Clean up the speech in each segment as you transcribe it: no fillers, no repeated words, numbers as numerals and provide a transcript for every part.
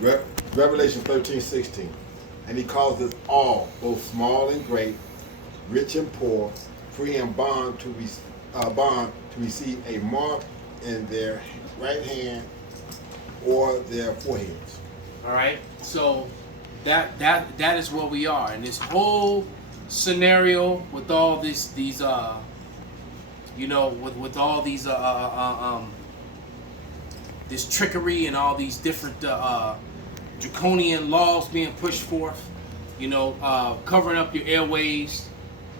Revelation 13:16. And he calls us all, both small and great, rich and poor, free and bond to receive a mark in their right hand or their foreheads. All right. So that is where we are, and this whole scenario with all these with all these this trickery and all these different draconian laws being pushed forth, covering up your airways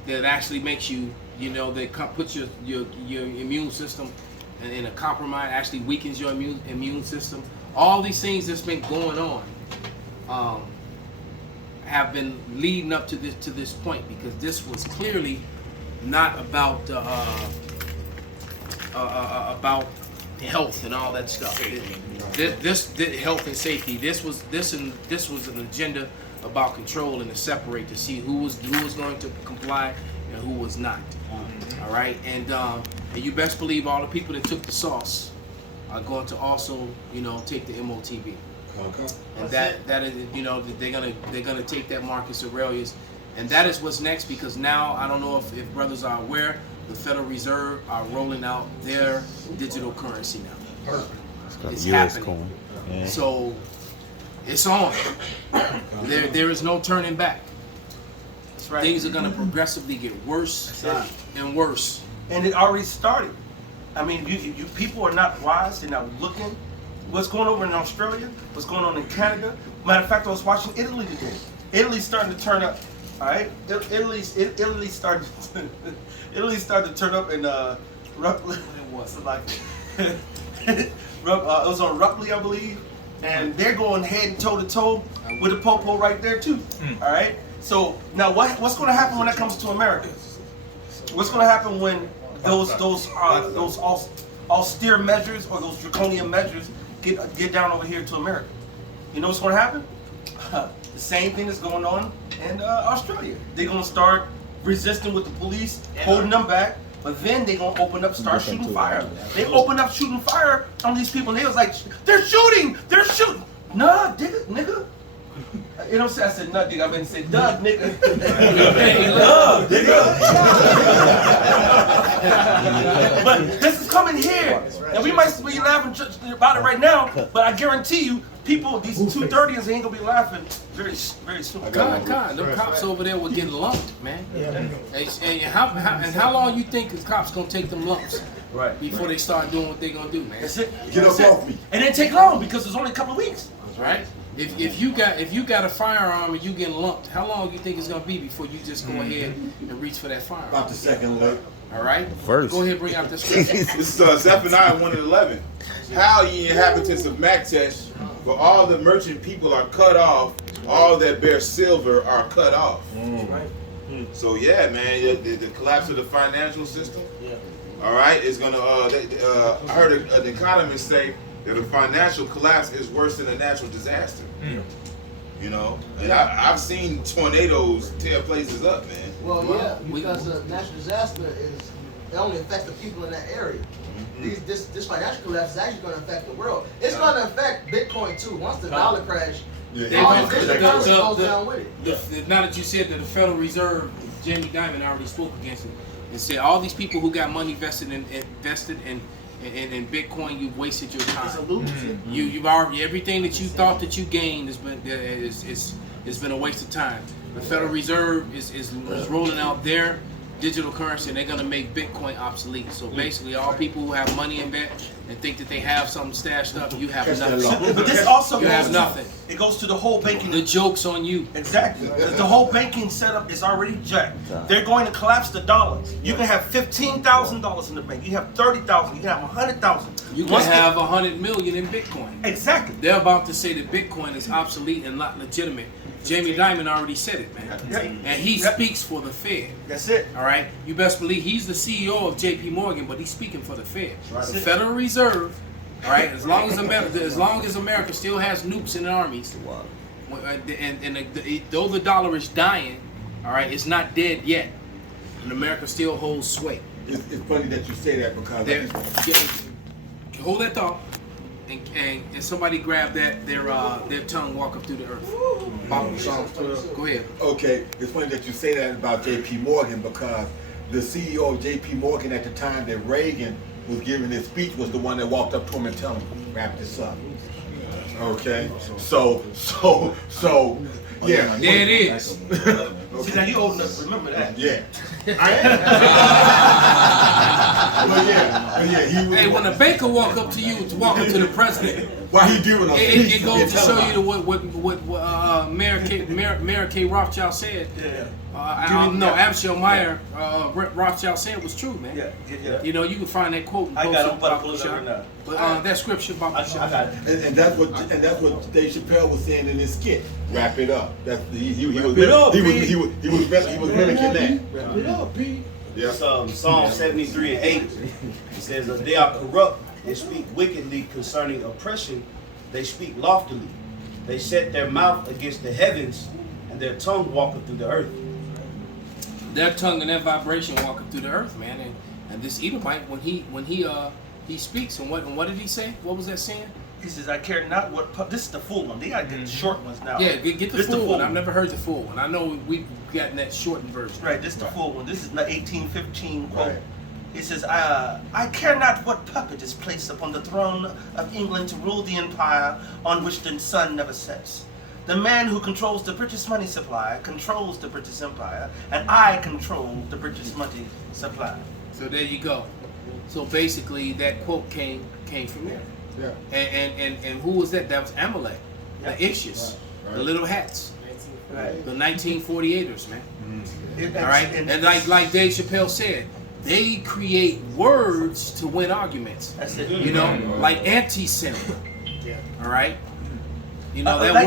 that actually makes you, that puts your immune system in a compromise, actually weakens your immune system. All these things that's been going on have been leading up to this point, because this was clearly not about health and all that stuff. This health and safety. This was an agenda about control and to separate, to see who was going to comply and who was not. All right, and you best believe all the people that took the sauce are going to also, take the MOTB. Okay. And that is, they're gonna take that Marcus Aurelius, and that is what's next, because now I don't know if brothers are aware, the Federal Reserve are rolling out their digital currency now. Perfect. It's US happening. coin. Yeah. So it's on. There is no turning back. That's right. Things are gonna progressively get worse and worse. And it already started. I mean, you people are not wise. They're not looking. What's going over in Australia? What's going on in Canada? Matter of fact, I was watching Italy today. Italy's starting to turn up. All right, Italy started. Italy started to turn up in what's it like? It was on Rupley, I believe, and they're going head toe to toe with the popo right there too. All right. So now what's going to happen when that comes to America? What's going to happen when those austere measures or those draconian measures get down over here to America? You know what's going to happen? The same thing that's going on in Australia. They're going to start resisting with the police, holding them back, but then they're going to start shooting fire. They opened up shooting fire on these people, and they was like, they're shooting! Nah, nigga. You know what I'm saying? I said, nah, nigga. I meant to say, duh, nigga. Duh, nigga. But this is coming here. And we might be laughing about it right now, but I guarantee you, people, these 230s ain't going to be laughing very, very soon. Them cops over there were getting lumped, man. And how long you think the cops going to take them lumps? Right. Before they start doing what they're going to do, man. That's it. Get up off me. And it didn't take long because it's only a couple of weeks. Right? If you got a firearm and you getting lumped, how long do you think it's gonna be before you just go ahead and reach for that firearm? About the second leg. All right. First. Go ahead, bring out this scripture. This is Zephaniah 1:11. How ye inhabitants of Maktesh, for all the merchant people are cut off, all that bear silver are cut off. So yeah, man, the collapse of the financial system. Yeah. All right, it's gonna. I heard an economist say that a financial collapse is worse than a natural disaster. And I've seen tornadoes tear places up, man. Well, yeah, because a natural disaster it only affects the people in that area. This financial collapse is actually going to affect the world. It's going to affect Bitcoin too. Once the dollar crash, all the digital currency goes down with it. Now that you said that the Federal Reserve, Jamie Dimon already spoke against it and said all these people who got money invested in Bitcoin, you've wasted your time. It's a illusion. You've already, everything that you thought that you gained has been a waste of time. The Federal Reserve is rolling out their digital currency, and they're gonna make Bitcoin obsolete. So basically, all people who have money in bet and think that they have something stashed up, you have nothing. But this also have nothing. It goes to the whole banking. The joke's on you. Exactly. The whole banking setup is already jacked. They're going to collapse the dollar. You can have $15,000 in the bank. You have $30,000. You can have $100,000. You can have 100 million in Bitcoin. Exactly. They're about to say that Bitcoin is obsolete and not legitimate. Jamie Dimon already said it, man. And he speaks for the Fed. That's it. All right? You best believe he's the CEO of J.P. Morgan, but he's speaking for the Fed. Right. The Federal Reserve, all right, as long as America still has nukes in the armies, though the dollar is dying, all right, it's not dead yet. And America still holds sway. It's funny that you say that because Hold that thought. and somebody grab their tongue walk up through the earth. Psalms 12. Go ahead. Okay, it's funny that you say that about J.P. Morgan because the CEO of J.P. Morgan at the time that Reagan was giving his speech was the one that walked up to him and tell him, wrap this up. Okay, so yeah. There it is. See, now you old enough to remember that. Yeah. I am. But yeah, he was. Hey, when a banker walk up to you to walk up to the president, Why he doing a speech? it goes to show you what Mayor K. Rothschild said. Yeah. Abshel Meyer Rothschild said was true, man. Yeah. You know, you can find that quote in I got Book to pull it over now. But that scripture about I got it. And that's what Dave Chappelle was saying in his skit. Wrap it up. That's he was mimicking that. Wrap it up, Pete. Yeah. Psalm 73 and 8. It says, they are corrupt and speak wickedly concerning oppression. They speak loftily. They set their mouth against the heavens, and their tongue walketh through the earth. their tongue and their vibration walking through the earth, man. And this Edomite, when he speaks, and what did he say? What was that saying? He says, I care not what... This is the full one. They got to get the short ones now. Yeah, get the full one. I've never heard the full one. I know we've gotten that shortened version. Right, this is the full one. This is the 1815 quote. Right. He says, I care not what puppet is placed upon the throne of England to rule the empire on which the sun never sets. The man who controls the British money supply controls the British empire, and I control the British money supply. So there you go. So basically, that quote came from there. Yeah. And who was that? That was Amalek, the Ishes, the little hats, the 1948ers, man. Mm-hmm. All right, and like Dave Chappelle said, they create words to win arguments. That's it. You know, like anti-Semitic. Yeah. All right. You know that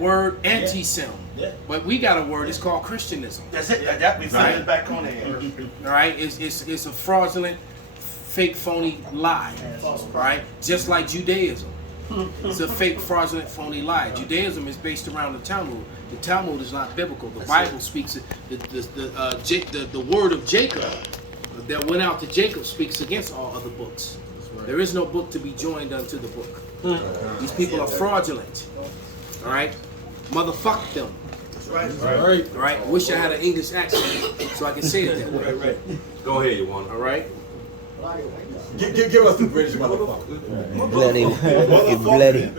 word anti-Sem. Yeah. But we got a word. It's called Christianism. That's it. That we found it back on there. All right. It's a fraudulent, fake, phony lie. All right. Just like Judaism. It's a fake, fraudulent, phony lie. Judaism is based around the Talmud. The Talmud is not biblical. The Bible speaks the word of Jacob that went out to Jacob speaks against all other books. There is no book to be joined unto the book. These people are fraudulent. All right, motherfuck them. Right. All right. Wish I had an English accent so I could say it that way. Right. Go ahead, you want. All right. Give us the British motherfucker. Bloody. Fucking bloody.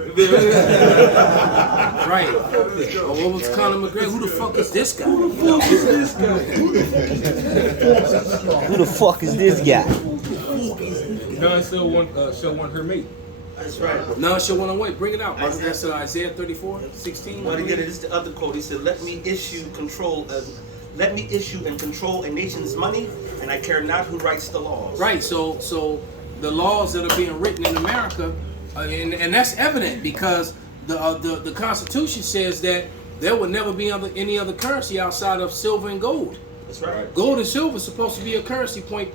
Right. Oh, what was Conor McGregor? Who the fuck is this guy? Who the fuck is this guy? None still want her mate. That's right. None shall want to wait. Bring it out. That's Isaiah 34:16. Want to get it? This is the other quote. He said, "Let me issue and control a nation's money, and I care not who writes the laws." Right. So the laws that are being written in America, and that's evident because the Constitution says that there will never be any other currency outside of silver and gold. That's right. Gold and silver is supposed to be a currency point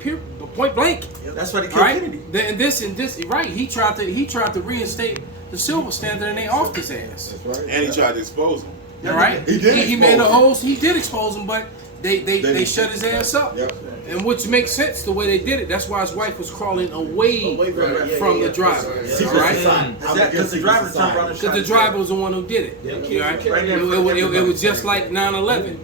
blank. Yeah, that's why they killed Kennedy. And this right. He tried to reinstate the silver standard, and they offed his ass. That's right. And he tried to expose him. All right. He did. He made a whole. He did expose him, but they shut his ass up. Yep. And which makes sense the way they did it. That's why his wife was crawling away from the driver. All right. Because the driver turned around and shot. Because the driver was the one who did it. All right? It was just like 9/11.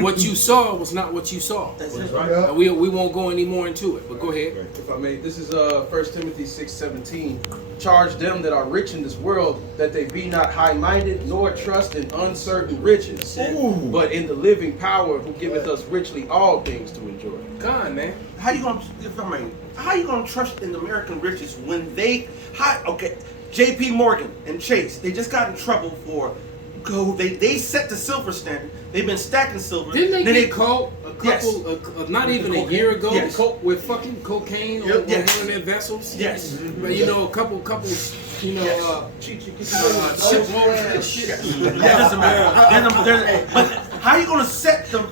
What you saw was not what you saw. That's it. And we won't go any more into it. But go ahead. If I may, this is 1 Timothy 6:17. Charge them that are rich in this world that they be not high-minded, nor trust in uncertain riches, but in the living power who giveth us richly all things to enjoy. God, man. How you gonna trust in the American riches when J.P. Morgan and Chase, they just got in trouble for gold. They set the silver standard. They've been stacking silver. Didn't they get caught a couple, not even a year ago, Yes. with fucking cocaine on one of their vessels? Yes. But you know, a couple, shiploads and shit. That doesn't matter. But how you gonna set the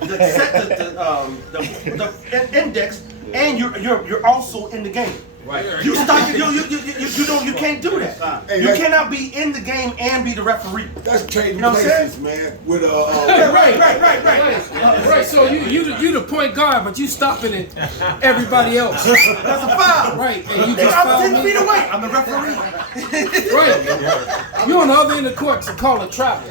index and you're also in the game? Right. You stop. You can't do that. Hey, You cannot be in the game and be the referee. That's trading You know what I'm places, man. With Right. So you the point guard, but you stopping it everybody else. That's a foul. Right. And you just I'm foul 10 me. feet away. I'm the referee. Right. You on the other end of the court to call a travel.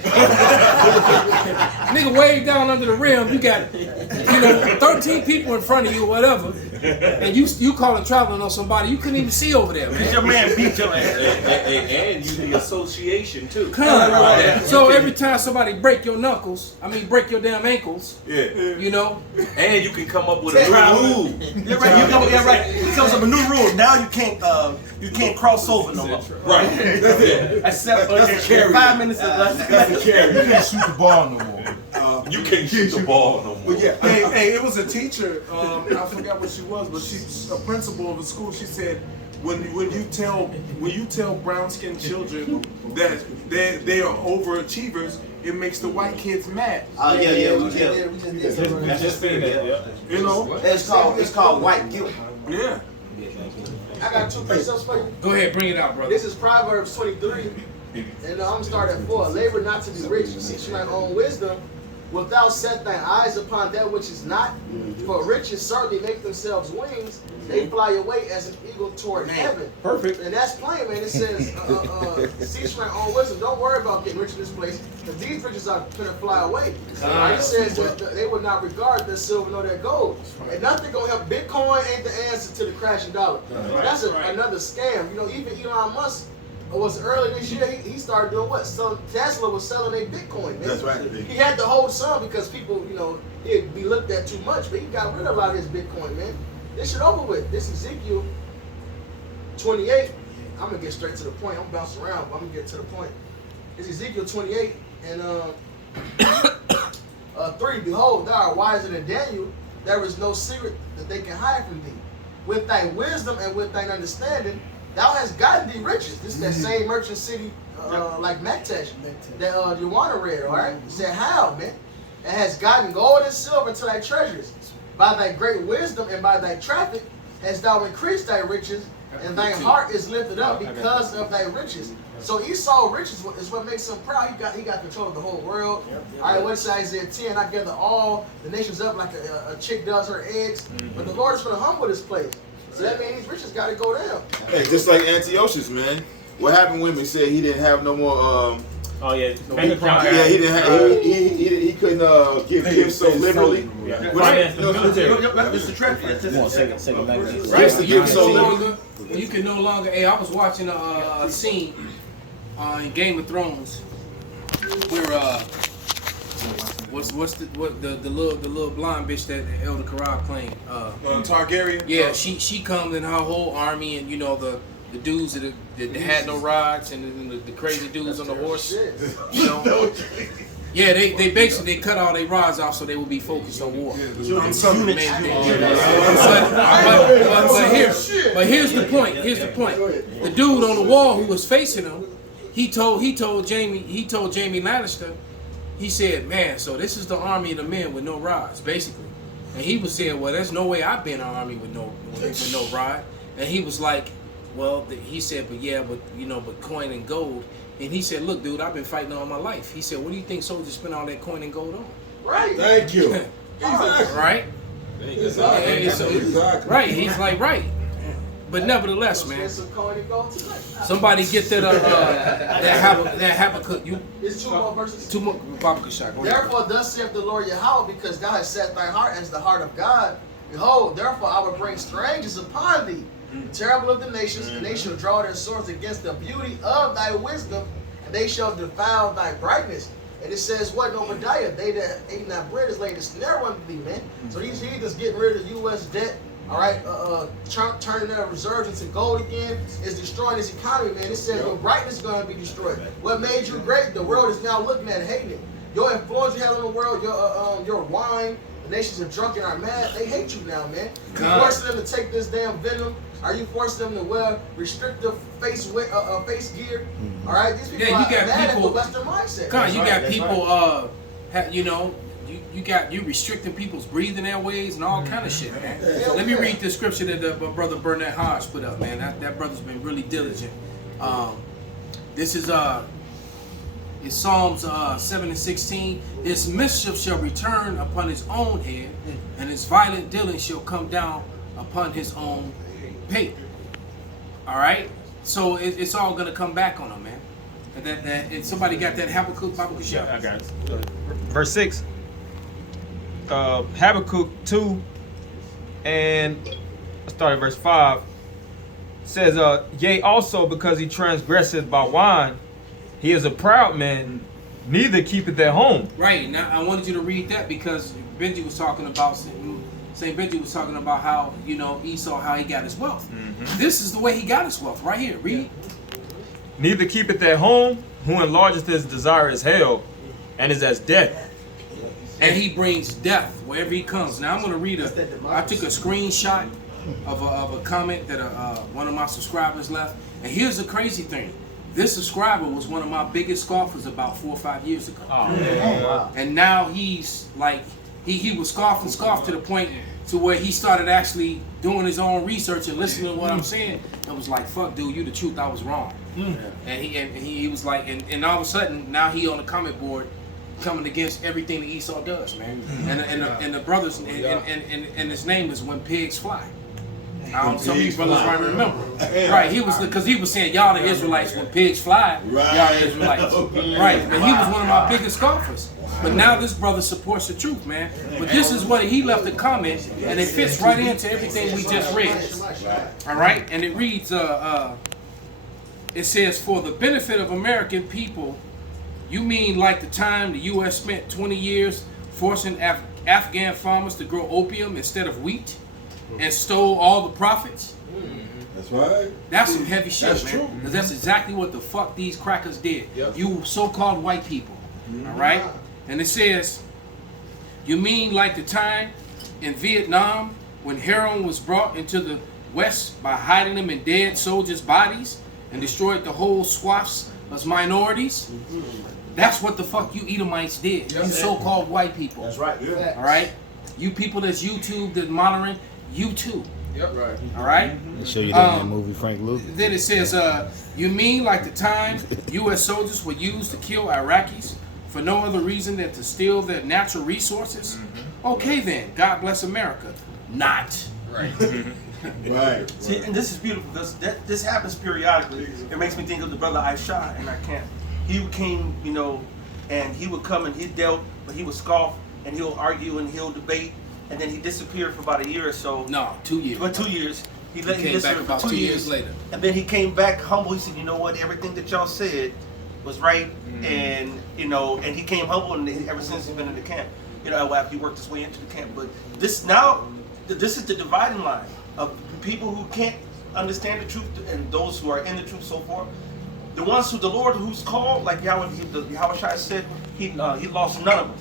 Nigga way down under the rim, you got 13 people in front of you or whatever, and you call a traveling on somebody you couldn't even see over there, man. Your man beat your ass. And you the association too. So every time somebody break your break your damn ankles, Yeah. And you can come up with a new rule. You're right. He comes up with a new rule. Now you can't cross over no more. Right. Except 5 minutes left. That's a carry. You can't shoot the ball no more. You can't shoot the ball no more. Well, yeah. Hey, it was a teacher. I forgot what she was, but she's a principal of a school. She said, when you tell brown skinned children that they are overachievers, it makes the white kids mad. We just That's just finished that. It's called white guilt. Yeah. I got 2 precepts for you. Go ahead, bring it out, brother. This is Proverbs 23, and I'm gonna start at 4. Labor not to be rich, seek thine own wisdom. Wilt thou set thine eyes upon that which is not? For riches certainly make themselves wings. They fly away as an eagle toward heaven. Perfect. And that's plain, man. It says, seek thine own wisdom. Don't worry about getting rich in this place, because these riches are gonna fly away. It says that they would not regard their silver nor their gold. And nothing gonna help. Bitcoin ain't the answer to the crashing dollar. That's another scam. Even Elon Musk was early this year. He started doing what? Tesla was selling their Bitcoin. Man. That's right. He had to hold some because people, he'd be looked at too much. But he got rid of a lot of his Bitcoin, man. This shit over with. This Ezekiel 28. I'm gonna get straight to the point. I'm bouncing around, but I'm gonna get to the point. It's Ezekiel 28 and 3. Behold, thou art wiser than Daniel. There is no secret that they can hide from thee. With thy wisdom and with thine understanding, thou hast gotten thee riches. This is that same merchant city, like Maktesh, that you want to read, all right? It said, how, man? And has gotten gold and silver to thy treasures. By thy great wisdom and by thy traffic hast thou increased thy riches, and thy heart is lifted up because of thy riches. So Esau riches is what makes him proud. He got control of the whole world. All right, what's Isaiah 10? I gather all the nations up like a chick does her eggs. But the Lord is going to humble this place. So that means these riches got to go down. Hey, just like Antiochus, man. What happened when he said he didn't have no more? Bank account. Yeah, he didn't have. He couldn't give so liberally. Finance the military. It's the traffic. Right, so you can no longer. Hey, I was watching a scene in Game of Thrones where what's the little blonde bitch that Elder Karab claimed? Targaryen. Yeah, she comes in her whole army, and the dudes that had no rods, and the crazy dudes on the horse. Yeah, they basically cut all their rods off so they would be focused on war. But here's the point. The dude on the wall who was facing him, he told Jamie Lannister, he said, man, so this is the army of the men with no rods, basically. And he was saying, well, there's no way I've been in an army with no rod. And he was like, well, he said, but coin and gold. And he said, look, dude, I've been fighting all my life. He said, what do you think soldiers spend all that coin and gold on? Right. Thank you. Right? Exactly. Right. He's like, right. But nevertheless, man, somebody get that Habakkuk. It's 2 more verses. 2 more. Habakkuk shot. Therefore, thus saith the Lord Yahweh, because thou hast set thy heart as the heart of God. Behold, therefore I will bring strangers upon thee, terrible of the nations, and they shall draw their swords against the beauty of thy wisdom, and they shall defile thy brightness. And it says, what in Obadiah? They that ate not bread is laid a snare unto thee, man. So these heathens getting rid of the U.S. debt, all right, turning their reserves into gold again, is destroying this economy, man. It says your brightness is going to be destroyed. What made you great, the world is now looking at hating it. Your influence you have on the world, your wine, the nations are drunk and are mad. They hate you now, man. You forcing them to take this damn venom. Are you forcing them to wear restrictive face gear? All right, these people are mad at the Western mindset. You got people, you restricting people's breathing airways and all kind of shit, man. Let me read the scripture that brother Burnett Hodge put up, man. That brother's been really diligent. This is it's Psalms 7:16. His mischief shall return upon his own head, and his violent dealing shall come down upon his own pate. All right, so it's all gonna come back on him, man. And somebody got that Habakkuk Bible show? I got it. Verse 6. Habakkuk 2 and I started verse 5 says, yea, also because he transgresseth by wine, he is a proud man, neither keepeth at home. Right. Now I wanted you to read that because Benji was talking about Saint Benji was talking about how Esau, how he got his wealth. This is the way he got his wealth right here. Read. Neither keepeth at home, who enlargeth his desire is hell, and is as death. And he brings death wherever he comes. Now I'm going to read I took a screenshot of a comment that one of my subscribers left. And here's the crazy thing. This subscriber was one of my biggest scoffers about 4 or 5 years ago. And now he's like, he was scoffed to the point to where he started actually doing his own research and listening to what I'm saying. And was like, fuck, dude, you the truth, I was wrong. And he was like, and all of a sudden, now he on the comment board coming against everything that Esau does, man. And the brothers, and his name is When Pigs Fly. Some of you brothers might remember. Right, because he was saying, y'all the Israelites, when pigs fly, y'all the Israelites. Right, and he was one of my biggest scoffers. But now this brother supports the truth, man. But this is what he left a comment, and it fits right into everything we just read. All right, and it reads, it says, for the benefit of American people, you mean like the time the U.S. spent 20 years forcing Afghan farmers to grow opium instead of wheat and stole all the profits? That's right. That's some heavy shit, That's man. true. Because that's exactly what the fuck these crackers did. You so-called white people. All right? And it says, you mean like the time in Vietnam when heroin was brought into the West by hiding them in dead soldiers' bodies and destroyed the whole swaths of minorities? That's what the fuck you Edomites did. You so-called white people. That's right. All right? You people that's YouTube, that's monitoring, you too. Yep. Right. All right? They show you that in that movie, Frank Lucas. Then it says, you mean like the time U.S. soldiers were used to kill Iraqis for no other reason than to steal their natural resources? Okay then, God bless America. Not. Right. Right. See, and this is beautiful because this happens periodically. It makes me think of the brother Aisha in our camp. He came, and he would come and he dealt, but he would scoff and he'll argue and he'll debate, and then he disappeared for about a year or so. No, 2 years. But 2 years. He came back about 2 years later. And then he came back humble. He said, you know what, everything that y'all said was right, and and he came humble, and ever since he's been in the camp, after he worked his way into the camp. But this is the dividing line of people who can't understand the truth and those who are in the truth so far. The ones who the Lord who's called, like Yahweh said, he lost none of them.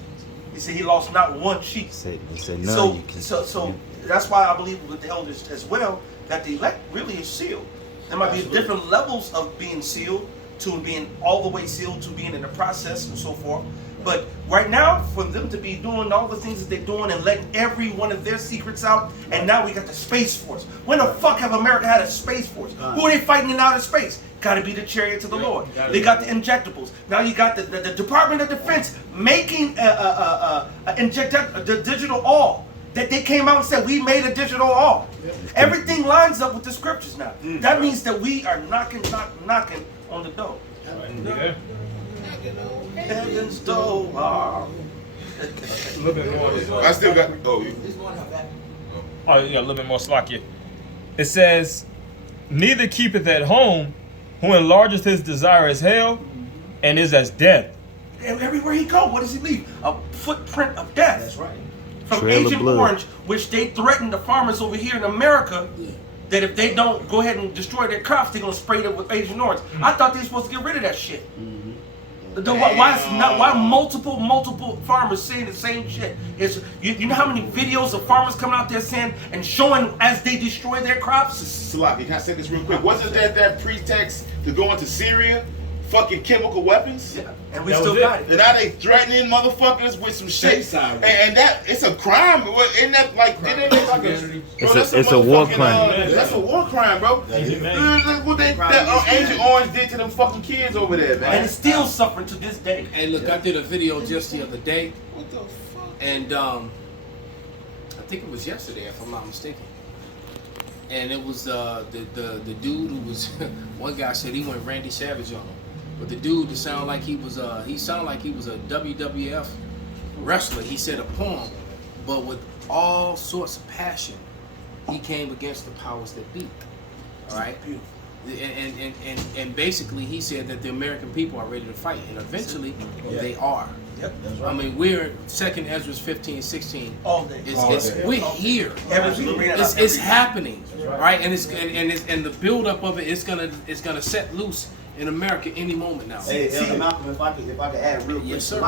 He said he lost not one sheep. He said none. So that's why I believe with the elders as well that the elect really is sealed. There might be different levels of being sealed, to being all the way sealed, to being in the process and so forth. But right now, for them to be doing all the things that they're doing and letting every one of their secrets out, and now we got the Space Force. When the fuck have America had a Space Force? Who are they fighting in outer space? Got to be the chariots of the Lord. They got the injectables. Now you got the Department of Defense making the digital all. That they came out and said, we made a digital all. Everything lines up with the scriptures now. That means that we are knocking on the door. Heaven's door. A little bit more. I still got. Oh, you got a little bit more slakia. It says, neither keepeth at home, who enlargeth his desire as hell, and is as death. And everywhere he goes, what does he leave? A footprint of death. That's right. From Trail of Agent blood. Orange, which they threatened the farmers over here in America, that if they don't go ahead and destroy their crops, they're gonna spray them with Agent Orange. I thought they were supposed to get rid of that shit. Why multiple farmers saying the same shit? You know how many videos of farmers coming out there saying and showing as they destroy their crops? Salaki, can I say this real quick? Wasn't that pretext to go into Syria fucking chemical weapons. Yeah. And we That still was got And it. now they threatening motherfuckers with some shit. Stateside. And that, it's a crime. Isn't that like, didn't they make like a... Bro, that's It's a war motherfucking, crime. That's a war crime, bro. That is. Look what that Agent Orange did to them fucking kids over there, And man. it's still suffering to this day. Hey, look, I did a video just the other day, What the fuck? and I think it was yesterday, if I'm not mistaken. And it was the dude who was one guy said he went Randy Savage on him, but the dude that sounded like he was a WWF wrestler. He said a poem, but with all sorts of passion, he came against the powers that be. All right. And basically he said that the American people are ready to fight, and eventually they are. Yep. I mean, we're 2nd Ezra 15:16. All day. We're here. It's happening, right? And and the buildup of it is gonna set loose in America any moment now. Hey, Elder Malcolm, if I could add real quick, Yes, sir.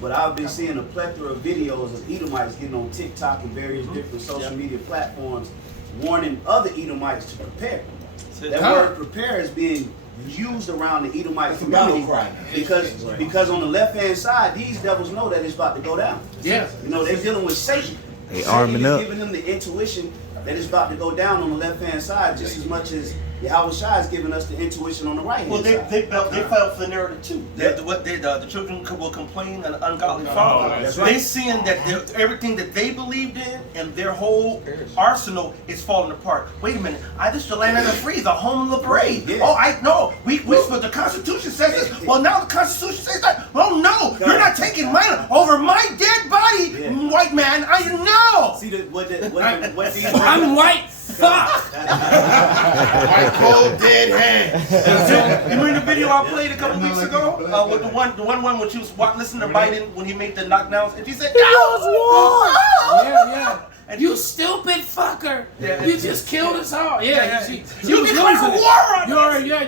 but I've been seeing a plethora of videos of Edomites getting on TikTok and various different social media platforms warning other Edomites to prepare. That word prepare is being used around the Edomite community because on the left hand side, these devils know that it's about to go down. Yeah. You know, they're dealing with Satan. They Satan arming is up. giving them the intuition that it's about to go down on the left hand side just as much as Yahweh Shai is giving us the intuition on the right hand Well, side. they fell for the narrative too. Yeah. The children will complain an ungodly father. That's They right. seeing that everything that they believed in and their whole arsenal is falling apart. Wait a minute, this is the land of the free, the home of the brave. Yeah. Oh, I know. But the Constitution says this. Well, now the Constitution says that. Oh no, you're not taking mine over my dead body, white man. I know. See what these I'm white. Fuck. White cold dead hands. You remember the video I played a couple weeks ago? With the one when she was listening to Biden when he made the knockdowns, and she said, Yeah. And you stupid fucker. Yeah. You just killed us all. Yeah. She You was declared losing it. war on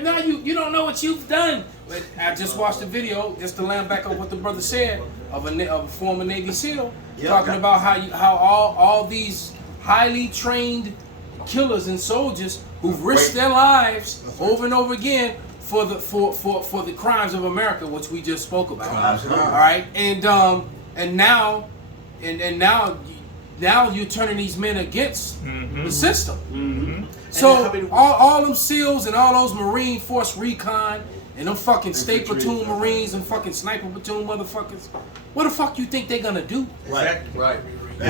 Now you don't know what you've done. But I just watched the video, just to land back on what the brother said, of a former Navy SEAL, talking about how all these highly trained killers and soldiers who've risked their lives over and over again for the crimes of America, which we just spoke about. All right, and now you're turning these men against the system. So all them SEALs and all those Marine Force Recon and them fucking State Platoon Marines and fucking Sniper Platoon motherfuckers, what the fuck you think they're gonna do? Right.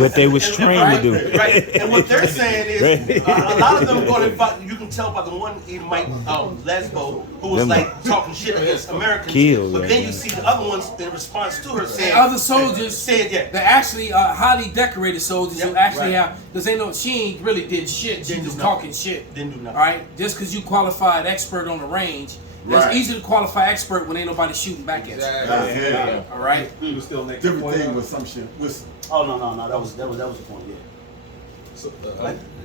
What they was trained to do. Right, and what they're saying is a lot of them are going to fight. You can tell by the one Edomite, Lesbo, who was Them like talking shit against Americans. killed, But right, then yeah. you see the other ones in response to her saying, And other soldiers said, they're actually highly decorated soldiers who Yep, actually right. have, because they know she ain't really did shit. She Didn't was do talking nothing. shit. Didn't do nothing. All right, just because you qualified expert on the range, Right. it's easy to qualify expert when ain't nobody shooting back at you. Yeah. All right. Different thing with some shit. Oh no, that was the point. Yeah.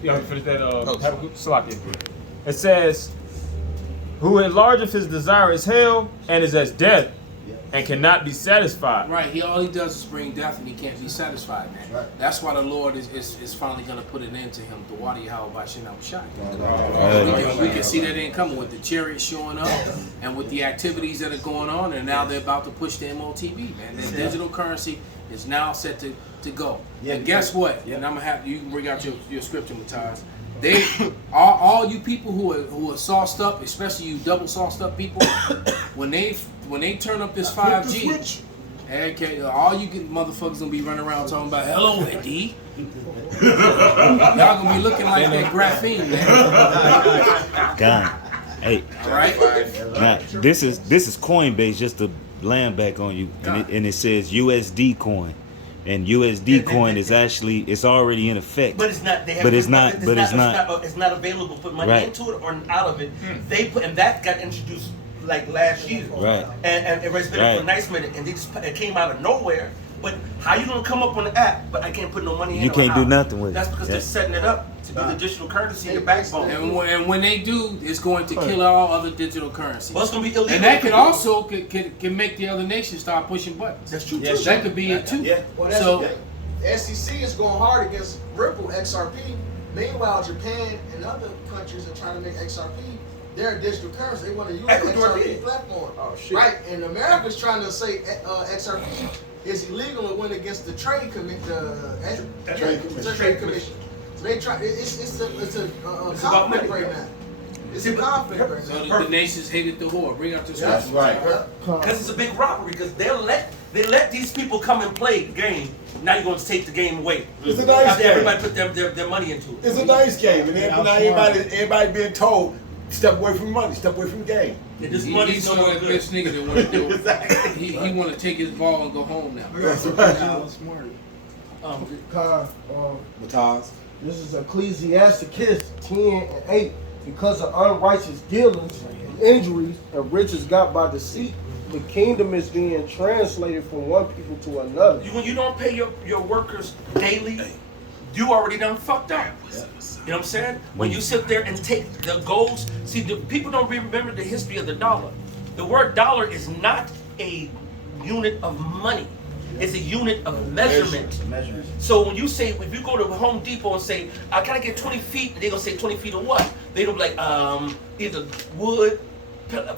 You want to finish that? Salakia. It says, "Who enlargeth his desire is hell, and is as death, and cannot be satisfied." Right. All he does is bring death, and he can't be satisfied, man. Right. That's why the Lord is finally gonna put an end to him. The Wadi Yahweh Shai. We can see that ain't coming with the chariots showing up and with the activities that are going on, and now they're about to push the MOTB, man. The digital currency is now set to go. Yeah, And guess what? yeah. And I'm gonna have you can bring out your scripture, Matthias. They all you people who are sauced up, especially you double sauced up people, when they turn up this 5G, okay, all you motherfuckers gonna be running around talking about hello Eddie. Y'all gonna be looking like that graphene, man. God. Hey, All right. now this is Coinbase, just to land back on you, and it says USD coin, and USD coin is actually, it's already in effect. But it's not. It's not available. Put money Right. into it or out of it. They put, and that got introduced like last year. Right. And it was been Right. for a nice minute, and it came out of nowhere. But how you gonna come up on the app? But I can't put no money in. You or can't do out? nothing with it. That's because Yeah. they're setting it up to be the digital currency, the backbone. And when they do, it's going to kill all other digital currencies. Well, it's gonna be illegal. And that could also can make the other nations start pushing buttons. That's true. Yeah, too. That could be it too. Yeah. Well, that's So the SEC is going hard against Ripple XRP. Meanwhile, Japan and other countries are trying to make XRP their digital currency. They want to use Ecuador the XRP did. platform. Oh, shit. Right, and America's trying to say XRP is illegal and went against the trade trade commission. So they try. It's a conflict money. right now. It's a conflict right So now. the nations hated the whore. Bring out this. That's right. Because it's a big robbery. Because they let these people come and play the game. Now you're going to take the game away. It's a nice After game. everybody put their money into it. It's a nice game, and now everybody being told, step away from money, step away from game. And this He's money's no more that good. bitch nigga that want to do it. He want to take his ball and go home now. That's right. Mataz. This is Ecclesiasticus 10:8. Because of unrighteous dealings, injuries, and riches got by deceit, the kingdom is being translated from one people to another. When you don't pay your workers daily, you already done fucked up. You know what I'm saying? When you sit there and take the golds, see, the people don't remember the history of the dollar. The word dollar is not a unit of money. It's a unit of measurement. So when you say, if you go to Home Depot and say, I gotta get 20 feet, they're gonna say 20 feet of what? They don't be like, either wood,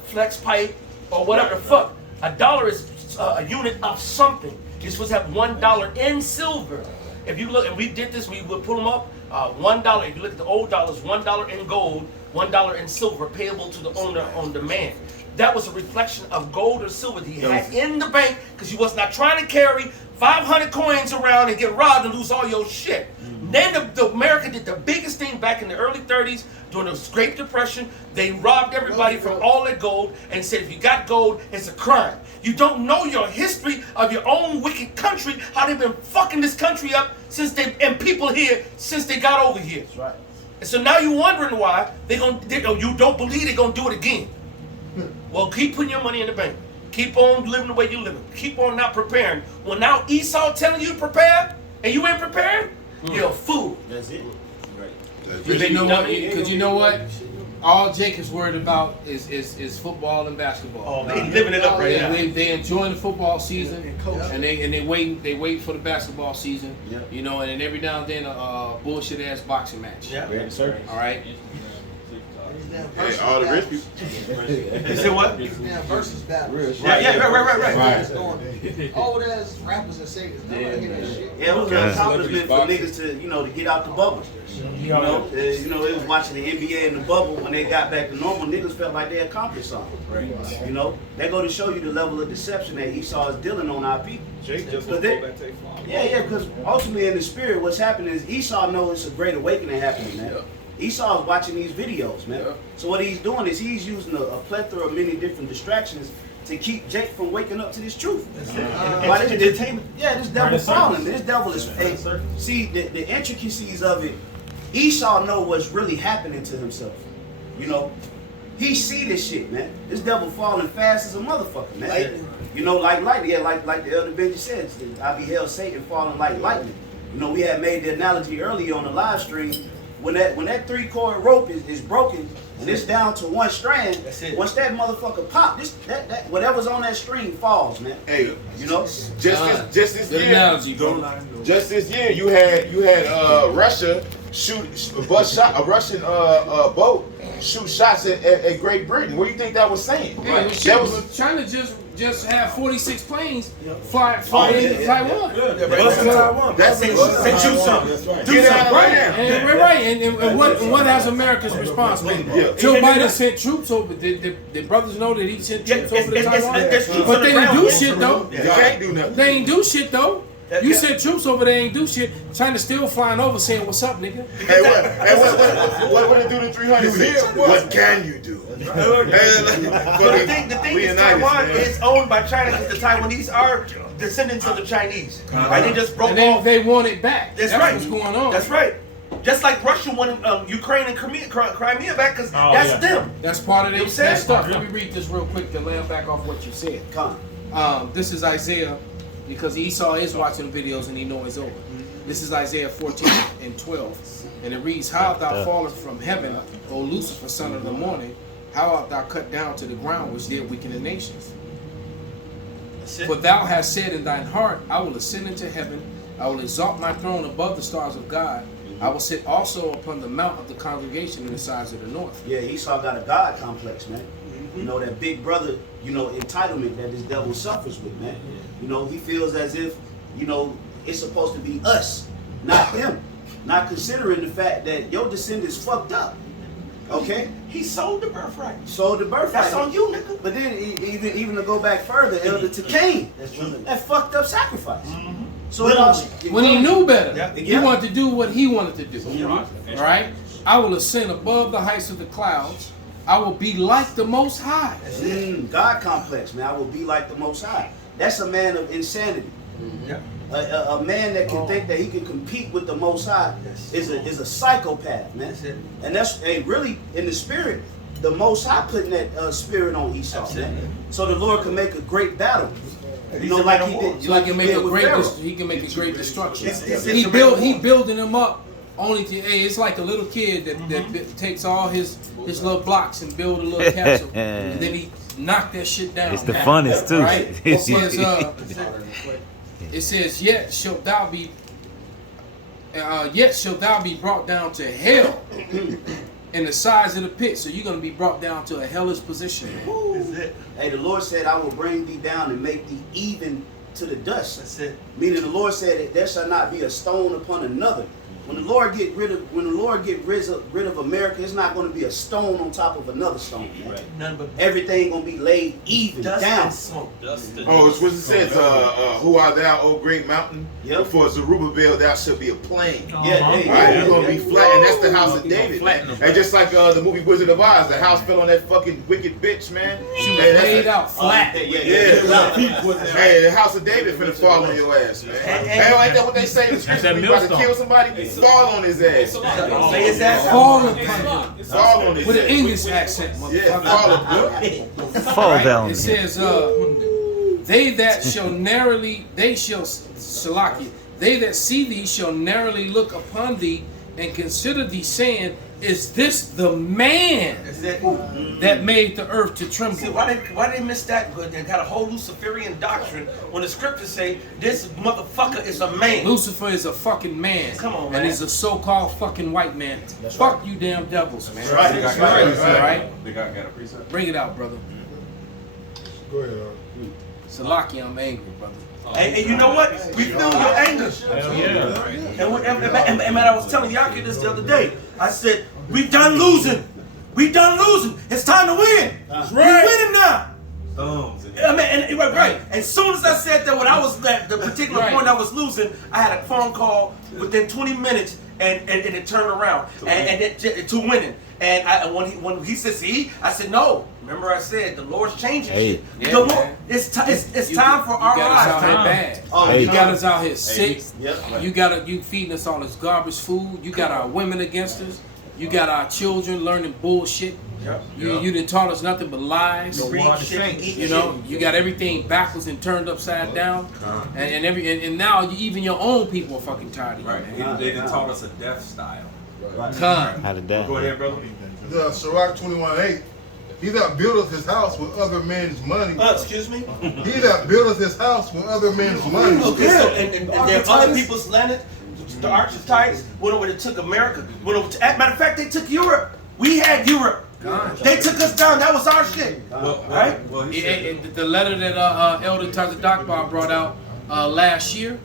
flex pipe, or whatever the fuck. A dollar is a unit of something. You're supposed to have $1 in silver. If you look, and we did this, we would pull them up, $1, if you look at the old dollars, $1 in gold, $1 in silver, payable to the owner on demand. That was a reflection of gold or silver that he had in the bank because he was not trying to carry 500 coins around and get robbed and lose all your shit. Then the America did the biggest thing back in the early 30s during the Great Depression. They robbed everybody from all their gold and said, if you got gold, it's a crime. You don't know your history of your own wicked country, how they've been fucking this country up and people here since they got over here. That's right. And so now you're wondering why you don't believe they're gonna do it again. Well, keep putting your money in the bank. Keep on living the way you live. Keep on not preparing. Well, now Esau telling you to prepare, and you ain't prepared, you're a fool. That's it. Because you know what? All Jacob's worried about is football and basketball. Oh, man, living it up right now. They enjoying the football season, and they wait for the basketball season. Yep. You know, and then every now and then a bullshit ass boxing match. Yeah. All right. Hey, all the rich people. You said what? These damn versus battles. Yeah, right. It's going old ass rappers and singers. Nobody hear that shit. Yeah, it was an accomplishment for niggas to get out the bubble. You know, it was watching the NBA in the bubble when they got back to normal. Niggas felt like they accomplished something. Right. You know, they go to show you the level of deception that Esau is dealing on our people. Jake just Yeah, because ultimately in the spirit, what's happening is Esau knows it's a great awakening happening, man. Yeah. Esau is watching these videos, man. Yeah. So what he's doing is he's using a plethora of many different distractions to keep Jake from waking up to this truth. This devil falling. This devil is see the intricacies of it. Esau know what's really happening to himself. You know, he see this shit, man. This devil falling fast as a motherfucker, man. Lightning. You know, like lightning. Yeah, like the Elder Benji said, I beheld Satan falling like lightning. You know, we had made the analogy earlier on the live stream. When that 3-cord rope is broken and it's down to one strand, That's it. once that motherfucker pop, that whatever's on that string falls, man. Hey, You know? just this Good year, analogy, bro. just this year, you had Russia a Russian boat shoot shots at Great Britain. What do you think that was saying? Hey, That was China just had 46 planes fly into Taiwan. that's it. Say do something. That's right. Get out right now. And what has America's response been? Yeah. Joe Biden sent troops over. Did brothers know that he sent troops over to Taiwan? there's troops But on they the didn't ground. do shit though. You can't do nothing. They ain't do shit though. You Yeah. sent troops over there, ain't do shit. China's still flying over saying, "What's up, nigga?" Hey, what would it do to 300? What can you do? But the thing is, Taiwan is owned by China because the Taiwanese are descendants of the Chinese. Right? They just broke And off. they want it back. That's right. What's going on. That's right. Just like Russia wanted Ukraine and Crimea back because that's them. That's part of You know their what I'm saying? stuff. Let me read this real quick to land back off what you said. This is Isaiah, because Esau is watching the videos and he knows it's over. This is Isaiah 14:12. And it reads, "How art thou fallen from heaven, O Lucifer, son of the morning? How art thou cut down to the ground, which did weaken the nations? For thou hast said in thine heart, I will ascend into heaven, I will exalt my throne above the stars of God. I will sit also upon the mount of the congregation in the sides of the north. Yeah, Esau got a God complex, man. You know, that big brother, you know, entitlement that this devil suffers with, man. You know, he feels as if, you know, it's supposed to be us, not them. Not considering the fact that your descendants fucked up. Okay? He sold the birthright. Sold the birthright. That's on you, nigga. But then even to go back further, Elder to Cain, that fucked up sacrifice. So it also, when he knew better, Yeah. he wanted to do what he wanted to do. Right? I will ascend above the heights of the clouds. I will be like the Most High. God complex, man. I will be like the Most High. That's a man of insanity. A man that can think that he can compete with the Most High is a psychopath, man. And that's really in the spirit. The Most High putting that spirit on Esau, man. So the Lord can make a great battle. You know, like he did. So he can make a great. He can make a great destruction. He building them up. Only to, hey, it's like a little kid that takes all his little blocks and build a little castle, and then he knock that shit down. It's the funnest too. Right? It says, yet shalt thou be brought down to hell in the sides of the pit. So you're gonna be brought down to a hellish position. Hey, the Lord said, I will bring thee down and make thee even to the dust. That's it. Meaning the Lord said that there shall not be a stone upon another. When the Lord get rid of America, it's not going to be a stone on top of another stone. Man. Right. None but everything going to be laid even dust down. and smoke. Oh, it's what it says. Who art thou, O great mountain? Yep. Before Zerubbabel, thou shalt be a plain. Yeah, Right, you're gonna be flat, and that's the house of David, man. And just like the movie Wizard of Oz, the house fell on that fucking wicked bitch, man. She was laid out flat. Hey, the house of David finna fall on your ass, man. Hey, ain't that what they say in the scripture? When you about to kill somebody, fall on his ass. Lay his ass out. Fall upon him. Fall on his With ass. an English accent, motherfucker. Yeah, fall upon. Fall down. It says, they that shall narrowly, they shall Salaki, they that see thee shall narrowly look upon thee and consider thee, saying, is this the man that made the earth to tremble? See, why they miss that? But they got a whole Luciferian doctrine when the scriptures say this motherfucker is a man. Lucifer is a fucking man. Come on, man. And he's a so-called fucking white man. Fuck you damn devils, man. That's right. Right? They got a precept. Bring it out, brother. Go ahead. Salaki, I'm angry, brother. And you know what? We feel your anger. And man, I was telling Yaki this the other day. I said, we done losing. We done losing. It's time to win. We winning now. I mean, and right. As soon as I said that, when I was at the particular point I was losing, I had a phone call within 20 minutes, and it turned around to winning. And when he said, "See," I said, "No." Remember, I said the Lord's changing shit. Yeah, it's time for our lives. You got us out here sick. You feeding us all this garbage food. You got our women against us. You got our children learning bullshit. You didn't taught us nothing but lies. You know, you got everything backwards and turned upside down, and now even your own people are fucking tired of you, man. They done taught us a death style. How did that? Go ahead, brother. The Sirach 21:8. He that buildeth his house with other men's money. Excuse me? He that buildeth his house with other men's money. Okay, so, and then other people's land, the archetypes went over and took America. Matter of fact, they took Europe. We had Europe. They took us down. That was our shit. Right? The letter that Elder Tazadakbar brought out last year